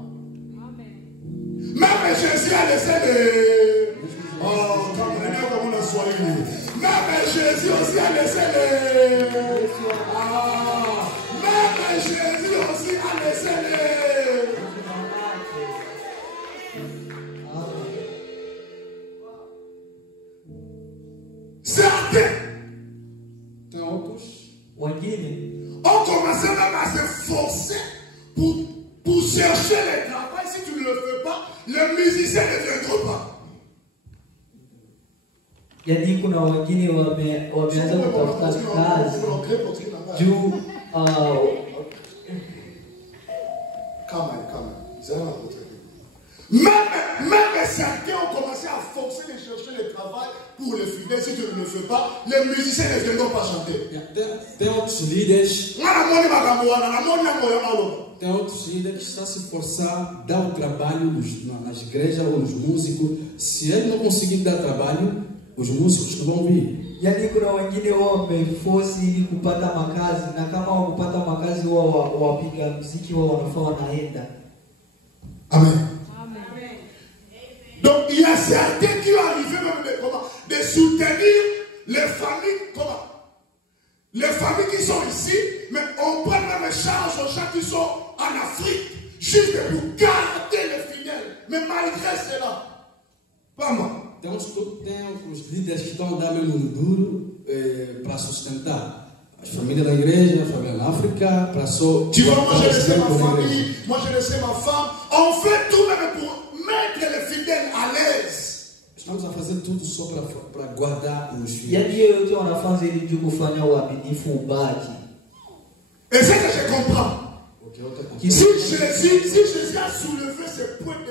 Même Jésus a laissé les... Oh, comme on a soigné. Même Jésus aussi a laissé les... Ah, même Jésus aussi a laissé les... Certains ont commencé même à se forcer pour chercher le travail. Si tu ne le fais pas, les musiciens ne viendront pas. Yani kuna wengine wameanza kutafuta kazi juu même certains ont commencé à forcer de chercher le travail pour le fidèles. Si tu ne le fais pas, les musiciens ne viendront pas chanter. Tem outros líderes. Tem outros líderes que estão a se forçar, dar o trabalho nas igrejas ou nos músicos. Se ele não conseguir dar trabalho, os músicos não vão vir. Yani kuna wengine wao wameforce ili kupata makazi, na kama wakupata makazi wao wapiga muziki wao wanafaa wanaenda. Amen. Donc il y a certains qui ont arrivé même de soutenir les familles, comment? Les familles qui sont ici, mais on prend même charge aux gens qui sont en Afrique, juste pour garder les fidèles. Mais malgré cela, pas moi. Tem os líderes que estão a dar mesmo duro para sustentar As famílias da igreja, a família na África, para só. Tu vois, moi j'ai laissé ma famille, moi j'ai laissé ma femme. On fait tout même pour mettre les fidèles à l'aise. Estamos a fazer tudo só para guardar os filhos. Yaani hiyo yote wanafanya ili tu kufanya uaminifu ubaki. Et c'est que je comprends. Si Jésus a soulevé ces points,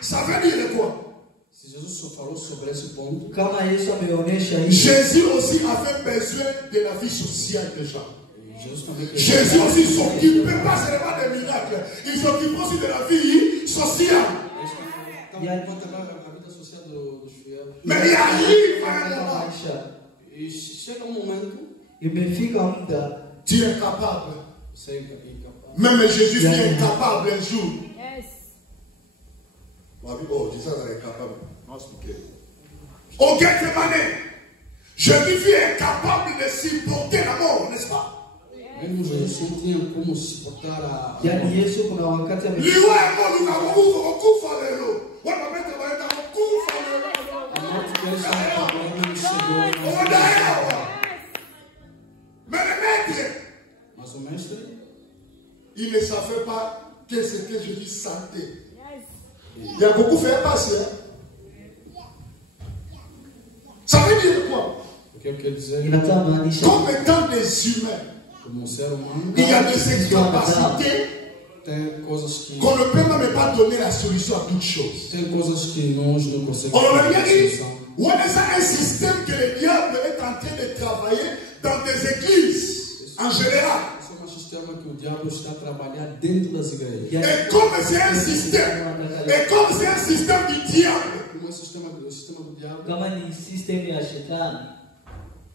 ça veut dire quoi? Se Jesus só falou sobre esse ponto, Kama Yesu ameonyesha hivi, Jésus aussi avait besoin de la vie sociale des gens. Jesus também Jésus aussi s'occupe pas seulement des miracles, il s'occupe aussi de la vie sociale. a vida social dos fiéis. Mais il arrive à un moment, maisha E chega um momento, imefika muda tu es capable. você é incapaz. Même Jésus fut incapable un jour. Oh, Jésus est incapable. Au Gethsemane, Jésus fut incapable de supporter la mort, n'est-ce pas? Mesmo Jesus não tinha como suportar a. yaani Yesu kuna wakati Liwa emo lukakufa lelo. Wana mete baenda kufa lelo. A morte que ele estava não chegou. Odaewa. Mais le maître, Mas o mestre, il ne savait pas qu'est-ce que Jésus sentait. Il y a beaucoup fait passer. Ça veut dire quoi? o que eu quero dizer, inatamaanisha Comme étant des humains, como ser humano, il y a des incapacités tem coisas que. qu'on ne peut même pas donner la solution à toutes choses. Tem coisas que nós não conseguimos On a bien dar dit, solução. on a un système que le diable est en train de travailler dans des églises en général. Esse é um sistema que o diabo está a trabalhar dentro das igrejas. Et comme c'est un système du diable, Como é o sistema do diabo, kama ni system ya shetani,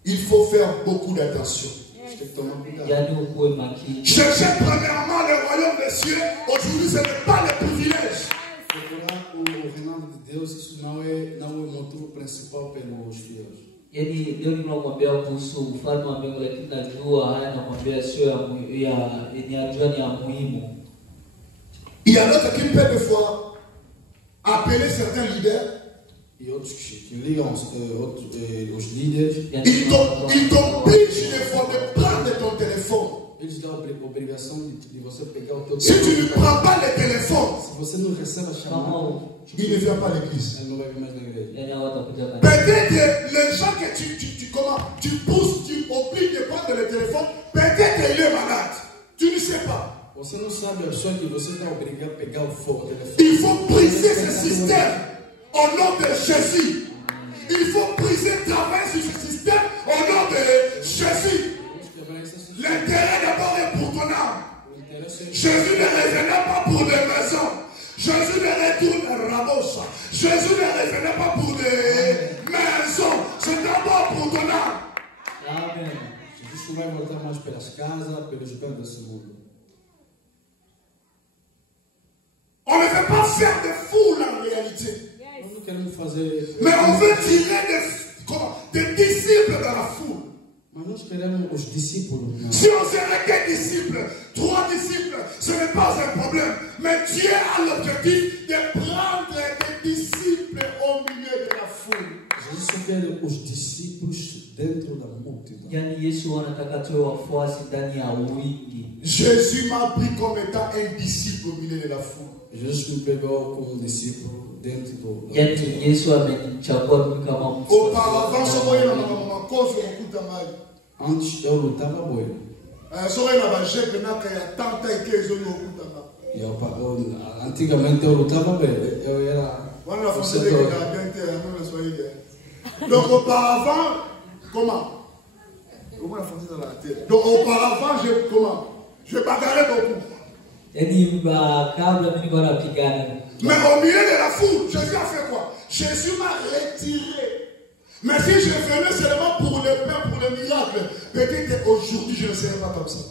il faut faire beaucoup d'attention. a gente tem que tomar cuidado. yaani ukuwe makini. Cherchez premièrement le royaume des cieux. Aujourd'hui, ce n'est pas le privilège. Procurar o reinado de Deus, isso não é o motivo principal pelos fiéis. Yaani leo nimwambia kuhusu ufalme wa mbingu, lakini najua haya namwambia sio najua ni ya muhimu. Il y a d'autres qui peuvent des fois appeler certains leaders. E outros que ligam os líderes, Ils t'obligent des fois de prendre ton téléphone. eles dão a obrigação de você pegar o teu Si tu ne telefone. prends pas le téléphone, Se você não recebe a chamada, Kama il ne vient pas à l'église. ele não vai vir mais na igreja. yaani hawatakuja kanisa. Peut-être les gens que tu pousses, tu obliges de prendre le téléphone, peut-être il est malade. Tu ne sais pas. Você não sabe a pessoa que você está obrigado a pegar o telefone. Il faut briser ce système au nom de Jésus. Il faut briser, travailler sur ce système au nom de Jésus. Vamos quebrar esse sistema. L'intérêt d'abord est pour ton âme. O interesse é Jésus ne revenait pas pour des maisons. Jésus ne retourne à Rabosa. Jésus ne revenait pas pour des maisons. C'est d'abord pour ton âme. Amen. Jesus não vai voltar mais pelas casas, pelos bens desse mundo. On ne veut pas faire des foules en réalité. Nós não queremos fazer. Mais on veut tirer des disciples dans la foule. Mas nós queremos os discípulos. Não. Si on serait que disciples, 3 disciples, ce n'est pas un problème. Mais Dieu a l'objectif de prendre des disciples au milieu de la foule. Jesus só quer os discípulos dentro da multidão. Yaani Yesu anataka tuwe wafuasi ndani ya wingi. Jésus m'a pris comme étant un disciple au milieu de la foule. Jesus me pegou como discípulo dentro do. Yaani Yesu amenichagua mimi kama Auparavant, mfuasi soki wake. na mama kofi okuta mai. Antes eu lutava boi. Soki na bajepe naka ya tanta ekezo yo okuta mai. Antigamente eu lutava bem. Eu era. Wana la français de Gabente, non le soyez. Donc auparavant, comment? Comment la français dans la tête? Donc auparavant, je bagarrais beaucoup. Yaani kabla mimi nilikuwa napigana. Mais au milieu de la foule, Jésus a fait quoi? Jésus m'a retiré. Mais si je venais seulement pour le pain, pour le miracle, peut-être aujourd'hui je ne serais pas comme ça.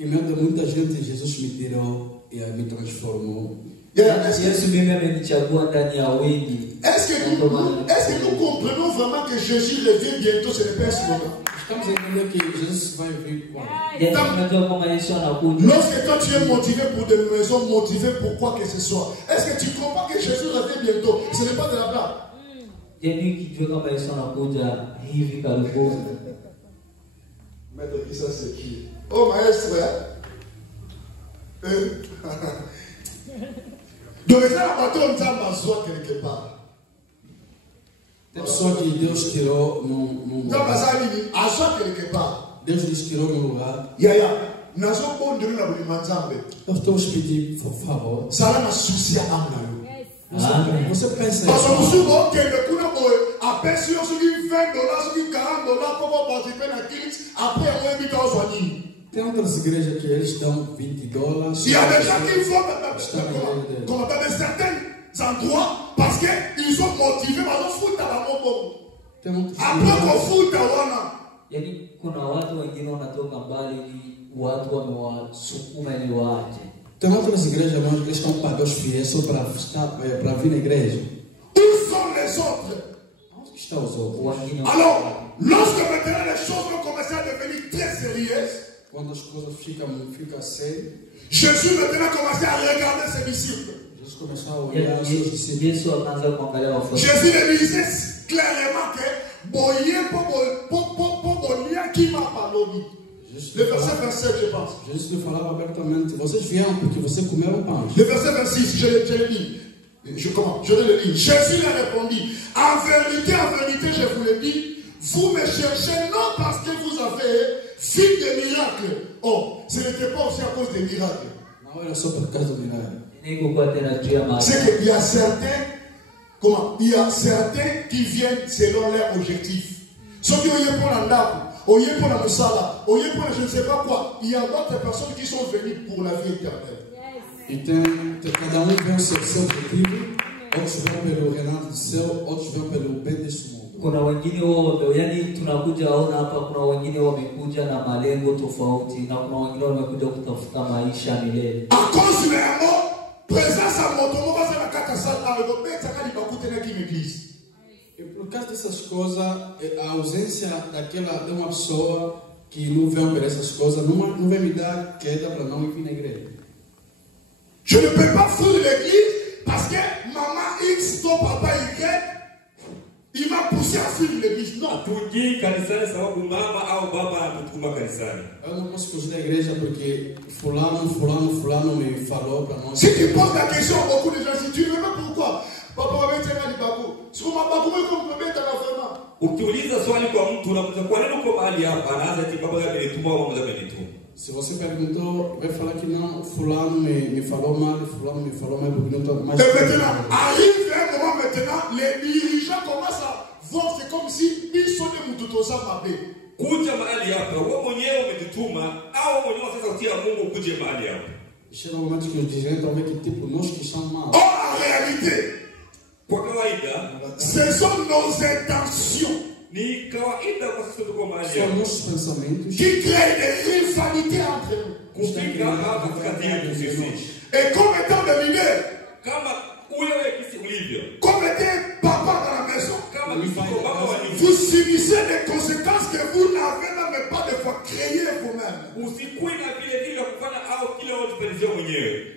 E meio de muita gente, Jesus me tirou e me transformou. Yesu mimi amenichagua ndani ya wingi. Est-ce que nous comprenons vraiment que Jésus revient bientôt? Ce n'est pas un slogan. Estamos a entender que Jesus vai vir quando? Yaani tunajua kama Yesu anakuja. Lorsque toi tu es motivé pour des maisons, motivé pour quoi que ce soit, est-ce que tu comprends que Jésus revient bientôt? Ce n'est pas de la blague. Yaani ukijua kama Yesu anakuja hivi karibuni. Maître qui ça c'est qui? Oh maestro, donc ça la bateau on t'a besoin quelque part. Tem pessoa que Deus tirou num Ça lugar. va ça dit à soi quelque part. Deus nos tirou num lugar. Yaya, na so bon de la bulimanzambe. Nós estamos pedindo, por favor. Ça la na souci à amna. Você pensa Parce que isso? souvent que le coup n'a pas appelle sur ce qui $20, ce qui $40 pour participer dans Kids, après on invite aux soignés. Tem outras igrejas que eles dão $20. Il y a des gens qui vont dans certains endroits parce qu'ils sont motivés, parce qu'ils foutent à la mort. Tem outras Après qu'on fout à Wana. Yaani kuna watu wengine wanatoka mbali ili watu wamewasukuma ili waje. Tem outras igrejas, mas eles estão pagando os fiéis só para vir na igreja. Où sont les autres? Onde que estão os outros? Wengine Alors, lorsque maintenant les choses vont commencer à devenir très sérieuses, Quando as coisas ficam sérias, Jésus maintenant commencé à regarder ses disciples. Jesus começou a olhar os seus discípulos. Yesu akaanza kuangalia wafuasi. Jésus le disait clairement que boyer pour qui m'a parlé. Le verset 27, je pense. Jesus lhe falava abertamente: vocês vieram porque vocês comeram pão. Le verset 26, je le lis. Je le lis. Jésus leur répondit: en vérité, je vous le dis, vous me cherchez non parce que vous avez fait des miracles. Oh, ce n'était pas aussi à cause des miracles. Não era só por causa do milagre. C'est qu'il y a certains, il y a certains qui viennent selon leur objectif. Ceux qui ont eu pour l'andap, ont eu pour la moussala, ont eu pour je ne sais pas quoi. Il y a d'autres personnes qui sont venues pour la vie éternelle. Então, cada vem o seu objetivo. Outros vão pelo reinado do céu, outros vão pelo bem deste mundo. Kuna wengine wao, yani tunakuja ona hapa, kuna wengine wamekuja na malengo tofauti na kuna wengine wamekuja kutafuta maisha milele. À cause de l'amour, présence à mon tomo va se la cata sal à l'obéit à cali bakute na qui église. E por causa dessas coisas, a ausência daquela de uma pessoa que não vem para essas coisas, não vai me dar queda para não ir na igreja. Je ne peux pas fuir l'église parce que maman X, ton papa Y, il m'a poussé à fuir l'église. Non. Tuji kanisani sababu mama au baba anatutuma kanisani. Eu não posso fugir da igreja porque fulano me falou para nós. Si tu poses la question à beaucoup de gens, si tu ne veux pas pourquoi, papa va mettre un bakou. Si on m'a bakou, il faut me mettre à la vraiment. Ukiuliza swali kwa mtu unakuta kwa nini uko mahali hapa, anaanza ati baba yake amenituma au mama amenituma. Se você perguntou, vai falar que não, fulano me falou mal porque não estou mais. Et maintenant, arrive un moment maintenant, les dirigeants commencent à voir, c'est comme si ils sont des moutoutosa mabé. Kuja mahali hapa, wewe mwenyewe umetutuma au mwenyewe sasa utia Mungu kuje mahali hapa. Chega um momento que os dirigentes vão ver que tipo nós que estamos mal. Or, en réalité, Kwa kawaida ce sont nos intentions ni kawaida kwa sisi tuko mahali São hapa. nossos pensamentos qui créent des rivalités entre nous. Kufika hapa katikati yetu sisi. Et comme étant des leaders, Kama wewe kisi ulivyo. comme étant papa dans la maison, Kama kifiko baba wa nyumba. vous subissez des conséquences que vous n'avez même pas de fois créées vous-même. Usikui na vile vile kufanya au kile unachopendezea mwenyewe.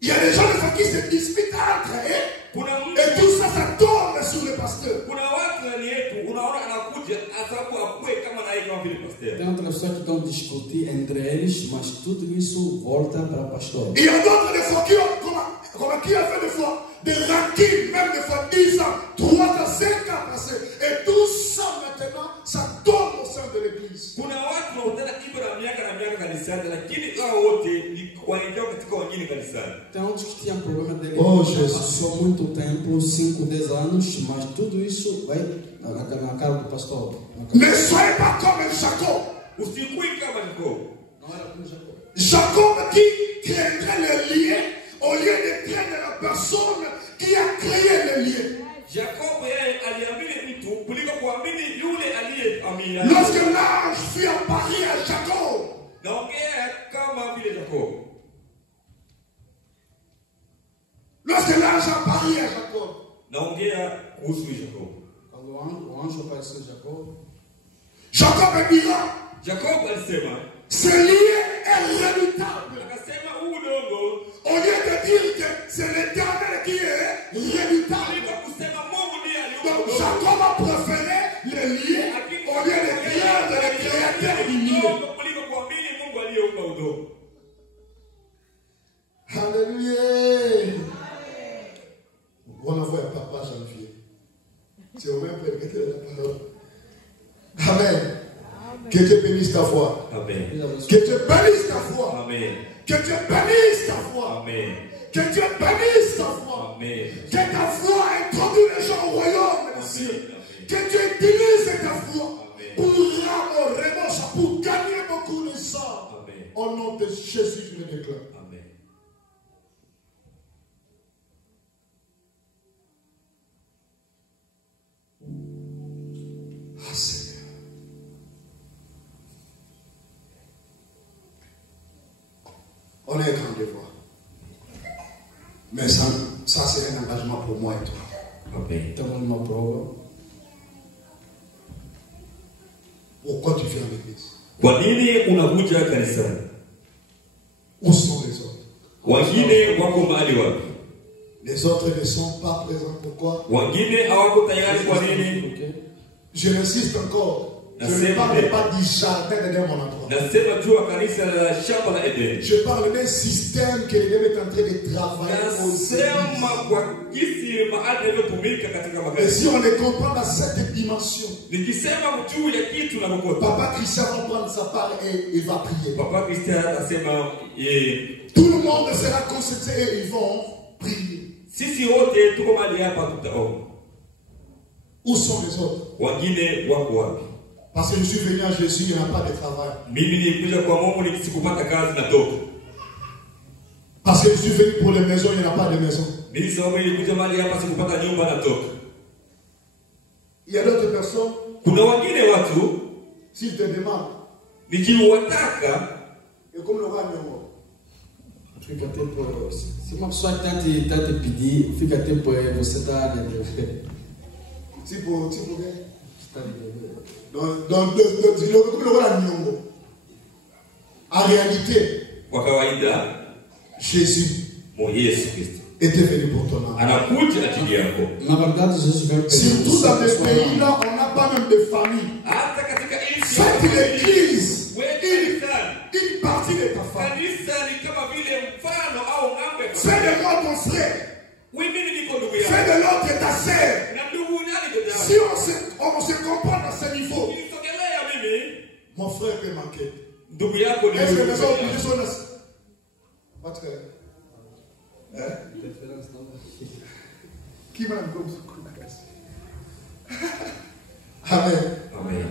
Il y a des gens qui se disputent entre eux Kuna mtu et tout ça, ça tombe sur le pasteur. kuna watu ndani yetu unaona anakuja sababu akue kama na yeye kama vile pastor. Tem outras pessoas que estão a discutir entre eles, mas tudo isso volta para o pastor. Il y a d'autres des fois qui ont fait des fois des rancunes, même des fois 10 ans, 3 ans, 5 ans passés. Et tout ça maintenant, ça tombe au sein de l'église. Kuna watu wanaotana iko na miaka kanisani lakini hao wote ni wanaingia katika wengine kanisani. Tem outros que tinham problema dele. Oh, Jesus. Passou muito tempo, 5, 10 anos, mas tudo isso vai na cara do pastor. Ne soyez pas comme Jacob. Usikui kama Jacob. Não era como Jacob. Jacob qui craindrait les liens au lieu de craindre la personne qui a créé les liens. Jacob yeye aliamini mtu kuliko kuamini yule aliyeamini. Lorsque l'ange fit apparaître à Jacob, Naongea kama vile Jacob. lorsque l'ange apparaît à Jacob, Naongea kuhusu Jacob. Quando o anjo apareceu em Jacob, Jacob dira, Jacob alisema, ce lien est redoutable. akasema huu udongo Au lieu de dire que c'est l'Éternel qui est redoutable. kuliko kusema Mungu ndiye Donc aliumba udongo. Jacob a préféré le lier au lieu de craindre créateur du milieu. kuliko kuamini Mungu aliyeumba udongo. Alléluia. On envoie un papa janvier. C'est au même prédicateur de la parole. Amen. Que Dieu bénisse ta foi. Amen. Que Dieu bénisse ta foi. Amen. Que Dieu bénisse ta foi. Amen. Que Dieu bénisse ta foi. Amen. Que ta foi introduise les gens au royaume des cieux. Que Dieu utilise ta foi pour gagner beaucoup de sang. Amen. Au nom de Jésus, je le déclare. Amen. Ah, Seigneur. On est grand de voir. Mais ça c'est un engagement pour moi et toi. Amen. Então, uma prova. Pourquoi tu viens à l'église? Kwa nini unakuja kanisani? Où sont les autres? Wengine wako mahali wapi? Les autres ne sont pas présents. Pourquoi? Wengine hawako tayari kwa nini? Je insiste encore. Je ne parle pas du jardin de mon endroit. Nasema juu ya kanisa la shamba la Eden. Je parle d'un système que l'Église est en train de travailler. Nasema kwa kisi mahali inavyotumika katika Et makanisa. si on les comprend dans cette dimension, Nikisema juu ya kitu na kokota. Papa Christian va prendre sa part et il va prier. Papa Christian anasema Tout le monde sera concentré et ils vont prier. sisi wote tuko mahali hapa tutaomba. Où sont les autres? Wengine wako wapi? Parce que je suis venu à Jésus, il n'y a pas de travail. Mimi nilikuja kwa Mungu nikisikupata kazi natoka. Parce que je suis venu pour les maisons, il n'y a pas de maison. Nilisema nilikuja mahali hapa sikupata nyumba natoka. Il y a d'autres personnes, Kuna wengine watu s'ils te demandent, nikiwataka et comme le roi Néo, Fica tempo. Se uma pessoa está te pedir, fica tempo você está si pour donc le roi Néo. En réalité, kwa kawaida Jésus Yesu Kristo était venu pour ton âme. anakuja ajili yako. Na verdade, Jesus veio Surtout dans les pays là, on n'a pas même de famille. Hata katika nchi Faites l'église wewe une partie de ta famille. kanisa ni kama vile mfano au ng'ombe. Fais de moi ton frère. Mimi niko ndugu Fais yako de l'autre ta sœur. na ndugu nani dada. Si on se comprend dans ce niveau, Nisogelea mimi mon frère peut manquer. ndugu yako ni Est-ce que les autres ndugu. ils sont là? Votre frère. Qui m'a dit Amen. Amen.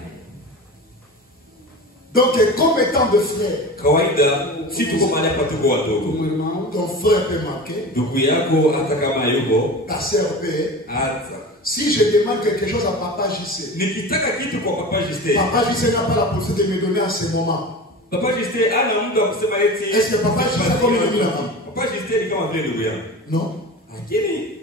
Donc, comme étant de frère, Kawaida si tuko mahali hapa tuko wadogo. como irmão, ton frère peut manquer, Ndugu yako hata kama yuko ta sœur peut. hata Si je demande quelque chose à Papa JC, nikitaka kitu kwa Papa Justin. Papa JC n'a pas la possibilité de me donner en ce moment. Papa Justin ana muda wa kusema eti Est-ce que Papa Justin comme il a mis là-bas? Papa Justin ni kama vile ndugu yangu. Non. Lakini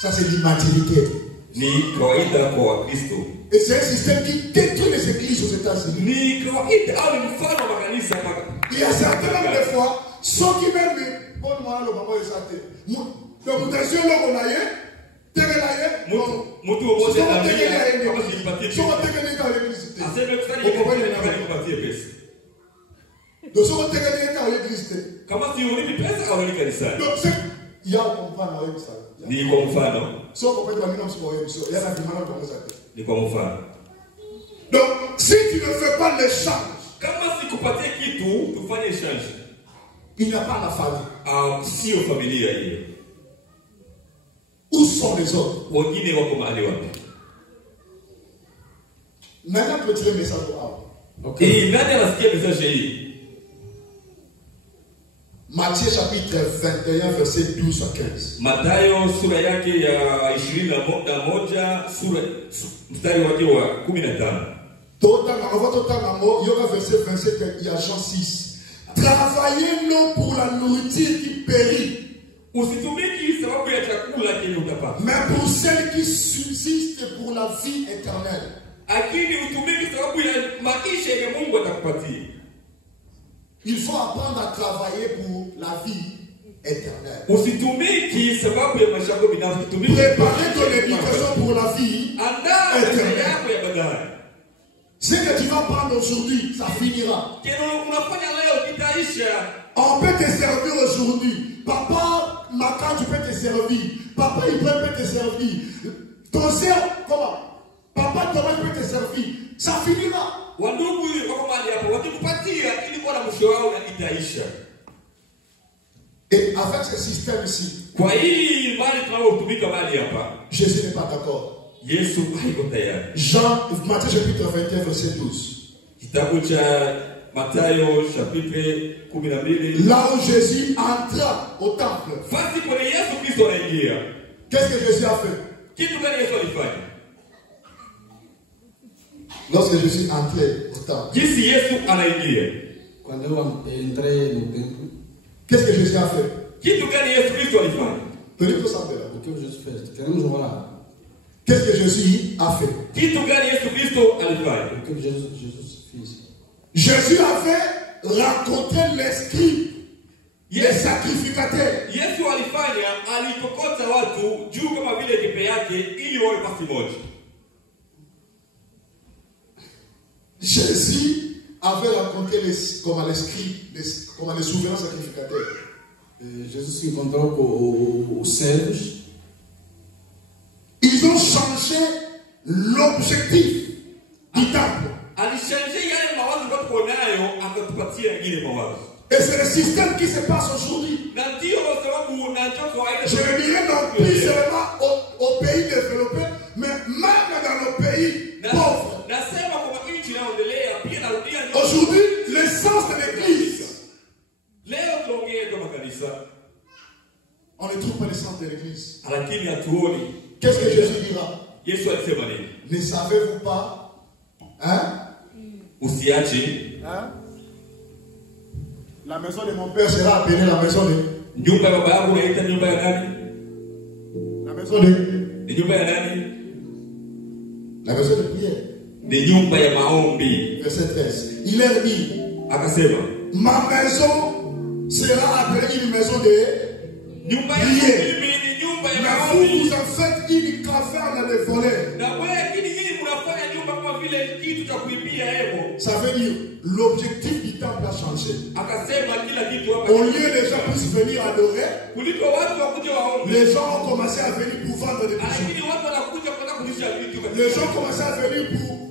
Ça, c'est l'immaturité. ni kawaida kwa Wakristo. Et c'est un système qui détruit les églises aux États-Unis. Ni kawaida au ni mfano wa makanisa hapa. Il y a certains nombre de fois, ceux qui même bon moi le maman est santé. Donc vous êtes là on a eu, Mtu mmoja anambia kama simpatie pesa. Aseme kusali kupatie pesa. Kama si unipi pesa au ni kanisani. Ni kwa mfano. Ni kwa mfano. Donc si tu ne fais pas l'échange, Kama sikupatie kitu tufanye exchange. il n'y a pas la famille. Sio familia hiyo. Où sont les autres? Wengine wako mahali wapi? Nani peut tirer message au Nani anasikia message hii? Matthieu chapitre 21 verset 12 à 15. Mathayo sura yake ya 21 sura mstari wake wa 15. On va tout il y aura verset 27, il y a Jean 6. Travaillez non pour la nourriture qui périt, Usitumiki sababu ya chakula kenye utapata. mais pour celle qui subsiste pour la vie éternelle. Lakini utumiki sababu ya maisha yenye Mungu atakupatia. Il faut apprendre à travailler pour la vie éternelle. Usitumiki sababu ya maisha yako binafsi, tumiki Préparer ton éducation pour la vie andaa maisha éternelle. yako ya baadaye. Ce que tu vas prendre aujourd'hui, ça finira. On peut te servir aujourd'hui. Papa, Makan, tu peux te servir. Papa, Ibrahim peut te servir. Ton sœur, comment? Papa, Thomas peut te servir. Ça finira. Et avec ce système ici, Jésus n'est pas d'accord. Jean, Matthieu chapitre 21, verset 12. Là où Jésus entra au temple, qu'est-ce que Jésus a fait? Lorsque Jésus entrait au temple, qu'est-ce que Jésus a fait? Tenez-vous ça là. Qu'est-ce que Jésus a fait? Jésus avait raconté l'esprit, les sacrificateurs. Jésus avait raconté les souverains sacrificateurs. Jésus se encontrou aux servos. Ils ont changé l'objectif du temple. Et c'est le système qui se passe aujourd'hui. Je le dirais non plus seulement aux pays développés, mais même dans nos pays pauvres. Aujourd'hui, l'essence de l'église, on ne trouve pas l'essence de l'église. Qu'est-ce que Jésus dira? Ne savez-vous pas? Hein? La maison de mon père sera appelée la maison de... La maison de... La maison de prière. Verset 13. Il leur dit, ma maison sera appelée une maison de prière. Mais vous en faites une caverne de voleurs. Ça veut dire l'objectif du temple a changé. Au lieu les gens puissent venir adorer, les gens ont commencé à venir pour vendre des bijoux. Les gens ont commencé à venir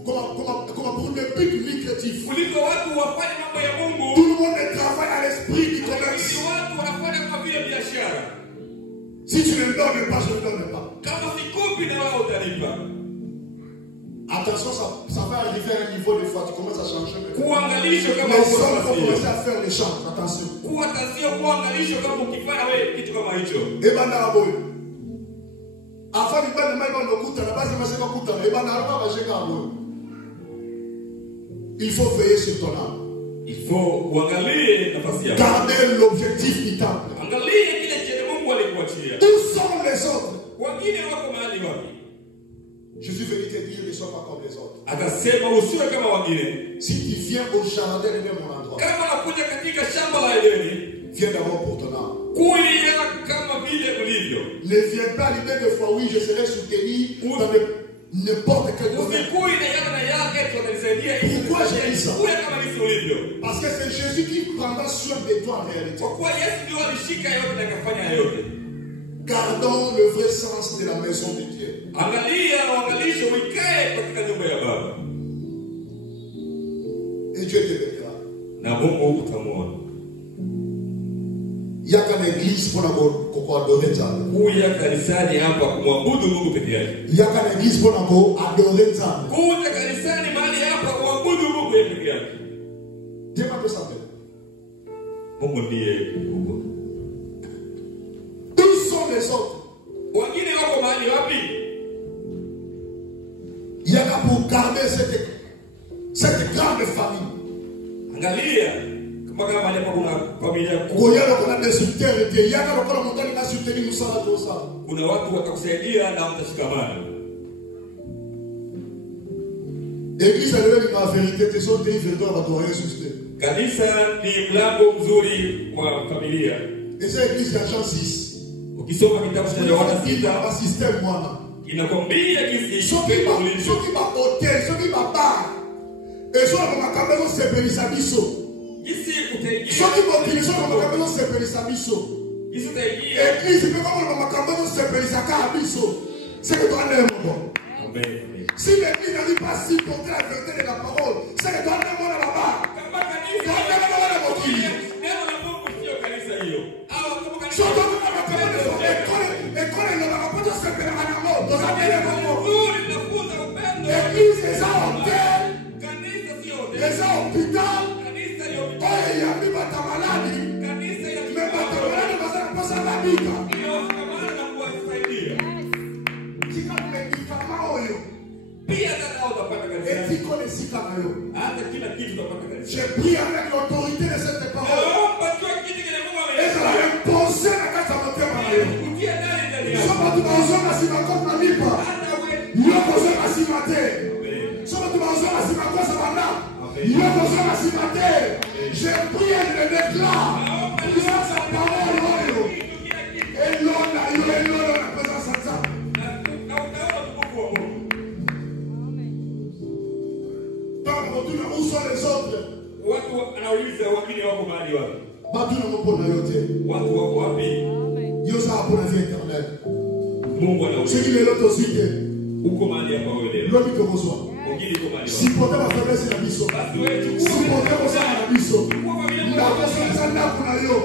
pour le but lucratif. Tout le monde travaille à l'esprit du commerce. Si tu ne me donnes pas, je ne donne pas. Attention, ça va arriver à un niveau de foi. Tu commences à changer. Les hommes vont commencer à faire les chants. Attention. Et bandaraboy. Avant de faire le mal dans le coup, la base de ma séquence, et bandaraboy va gérer à boy. Il faut veiller sur ton âme. Il faut garder l'objectif du temple. Où sont les autres? Jésus veut te dire ne sois pas comme les autres. Si tu viens au jardin de mon endroit, viens d'abord pour ton âme. Ne viens pas à l'idée de foi, oui, je serai soutenu dans n'importe quel domaine. Pourquoi j'ai dit ça? Parce que c'est Jésus qui prendra soin de toi en réalité. Gardons le vrai sens de la maison de Dieu. Et Dieu te verra. Il y a qu'une église pour adorer Dieu. Il y a qu'une église pour adorer Dieu. Dieu m'a fait ça. Où sont les autres? Il y a qu'à pour garder cette grande famille. Kuna watu watakusaidia na mtashikamana. Église est la vérité, tes autres livres doivent adorer Jésus. Kanisa ni mlango mzuri kwa familia. Et cette église est Jean 6. Ukisoma kitabu cha Yohana 6, système mwana. Inakwambia jinsi hotel, bar. Et soit on m'a camé se pelisa biso. Ici utaingia. Soit qui m'a dit soit on m'a camé se pelisa biso. Ici utaingia. Église peut comme on m'a camé se pelisa ka biso. C'est que toi n'aimes pas. Amen. Si l'église n'arrive pas à supporter la vérité de la parole, c'est que toi n'aimes pas là-bas. Kama kanisa Toi n'aimes pas la mokili. neno la Mungu sio kanisa hiyo. Au kama kanisa Soit on m'a camé école ne va pas se péler à la mort. Dans la belle mort. nzuri tunafunza upendo. L'église est ça en terre. Kanisa sio Les gens au hôpital. kanisa hiyo. Oh, il y a mis ma malade. Kanisa ya Mais ma malade va se passer à la vie. hiyo kama na kuwasaidia. Pia dada utapata kanisa. Hata kila kitu utapata kanisa. J'ai pris avec l'autorité de cette parole. Naomba tu kitu kile Mungu Et ça a imposé la carte à mon terme. kutia ndani yako. Soba tu bazonga si makot na lipa. Hata wewe Yo bazonga si mate. Soba tu bazonga si makosa banda. Yo bazonga si mate. J'ai pris et je déclare. Puissance sa parole. Et l'on a eu la présence de ça. na utaona utukufu wa Mungu. Où sont les autres? Watu anauliza wengine wako mahali wapi? Batu na mpona yote. Watu wako wapi? Yo sa apona vie éternelle. Mungu Ce anauliza. qui est l'autre suite. Uko mahali hapa wewe leo. L'homme que reçoit. Wengine uko mahali wapi? Supporter ma faiblesse na biso. Basi wewe chukua. Supporter ko sa na biso. Chukua familia Na yako. ko sa na kuna yo.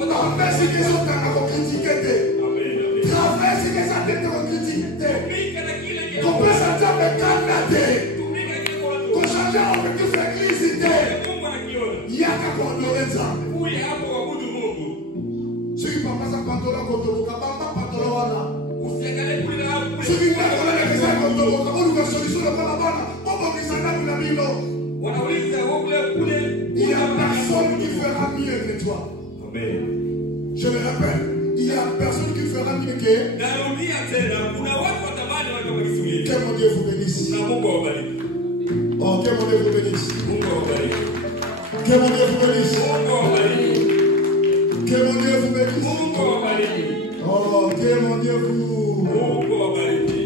Traverse que ça t'a ko critiquer te. Amen. Amen. Traverse que ça t'a ko critiquer te. Tumika na kile kile. Comprends ça t'a me canate. Tumika kile kwa watu. Ko changer avec que c'est église te. Mungu anakiona. Yaka ko adorenza. Kuja hapo kuabudu Mungu. Ceux qui papa sa pantola ko to ka bamba pantola wana. Usiangalie kule na hapo Ceux kule. qui va ko na kisa ko to ka ko ka solution na bana bana. Bobo kisana kuna bino. Wanauliza wewe kule. Il y a personne qui fera mieux que toi. Amen. Je le répète, il y a personne qui fera mieux que Narudia tena, kuna watu watamani watu wakisulia. que mon Dieu vous bénisse. Na Mungu awabariki. Oh, que mon Dieu vous bénisse. Mungu awabariki. Que mon Dieu vous bénisse. Mungu awabariki. Que mon Dieu vous bénisse. Mungu awabariki. Oh, que mon Dieu vous. Mungu awabariki.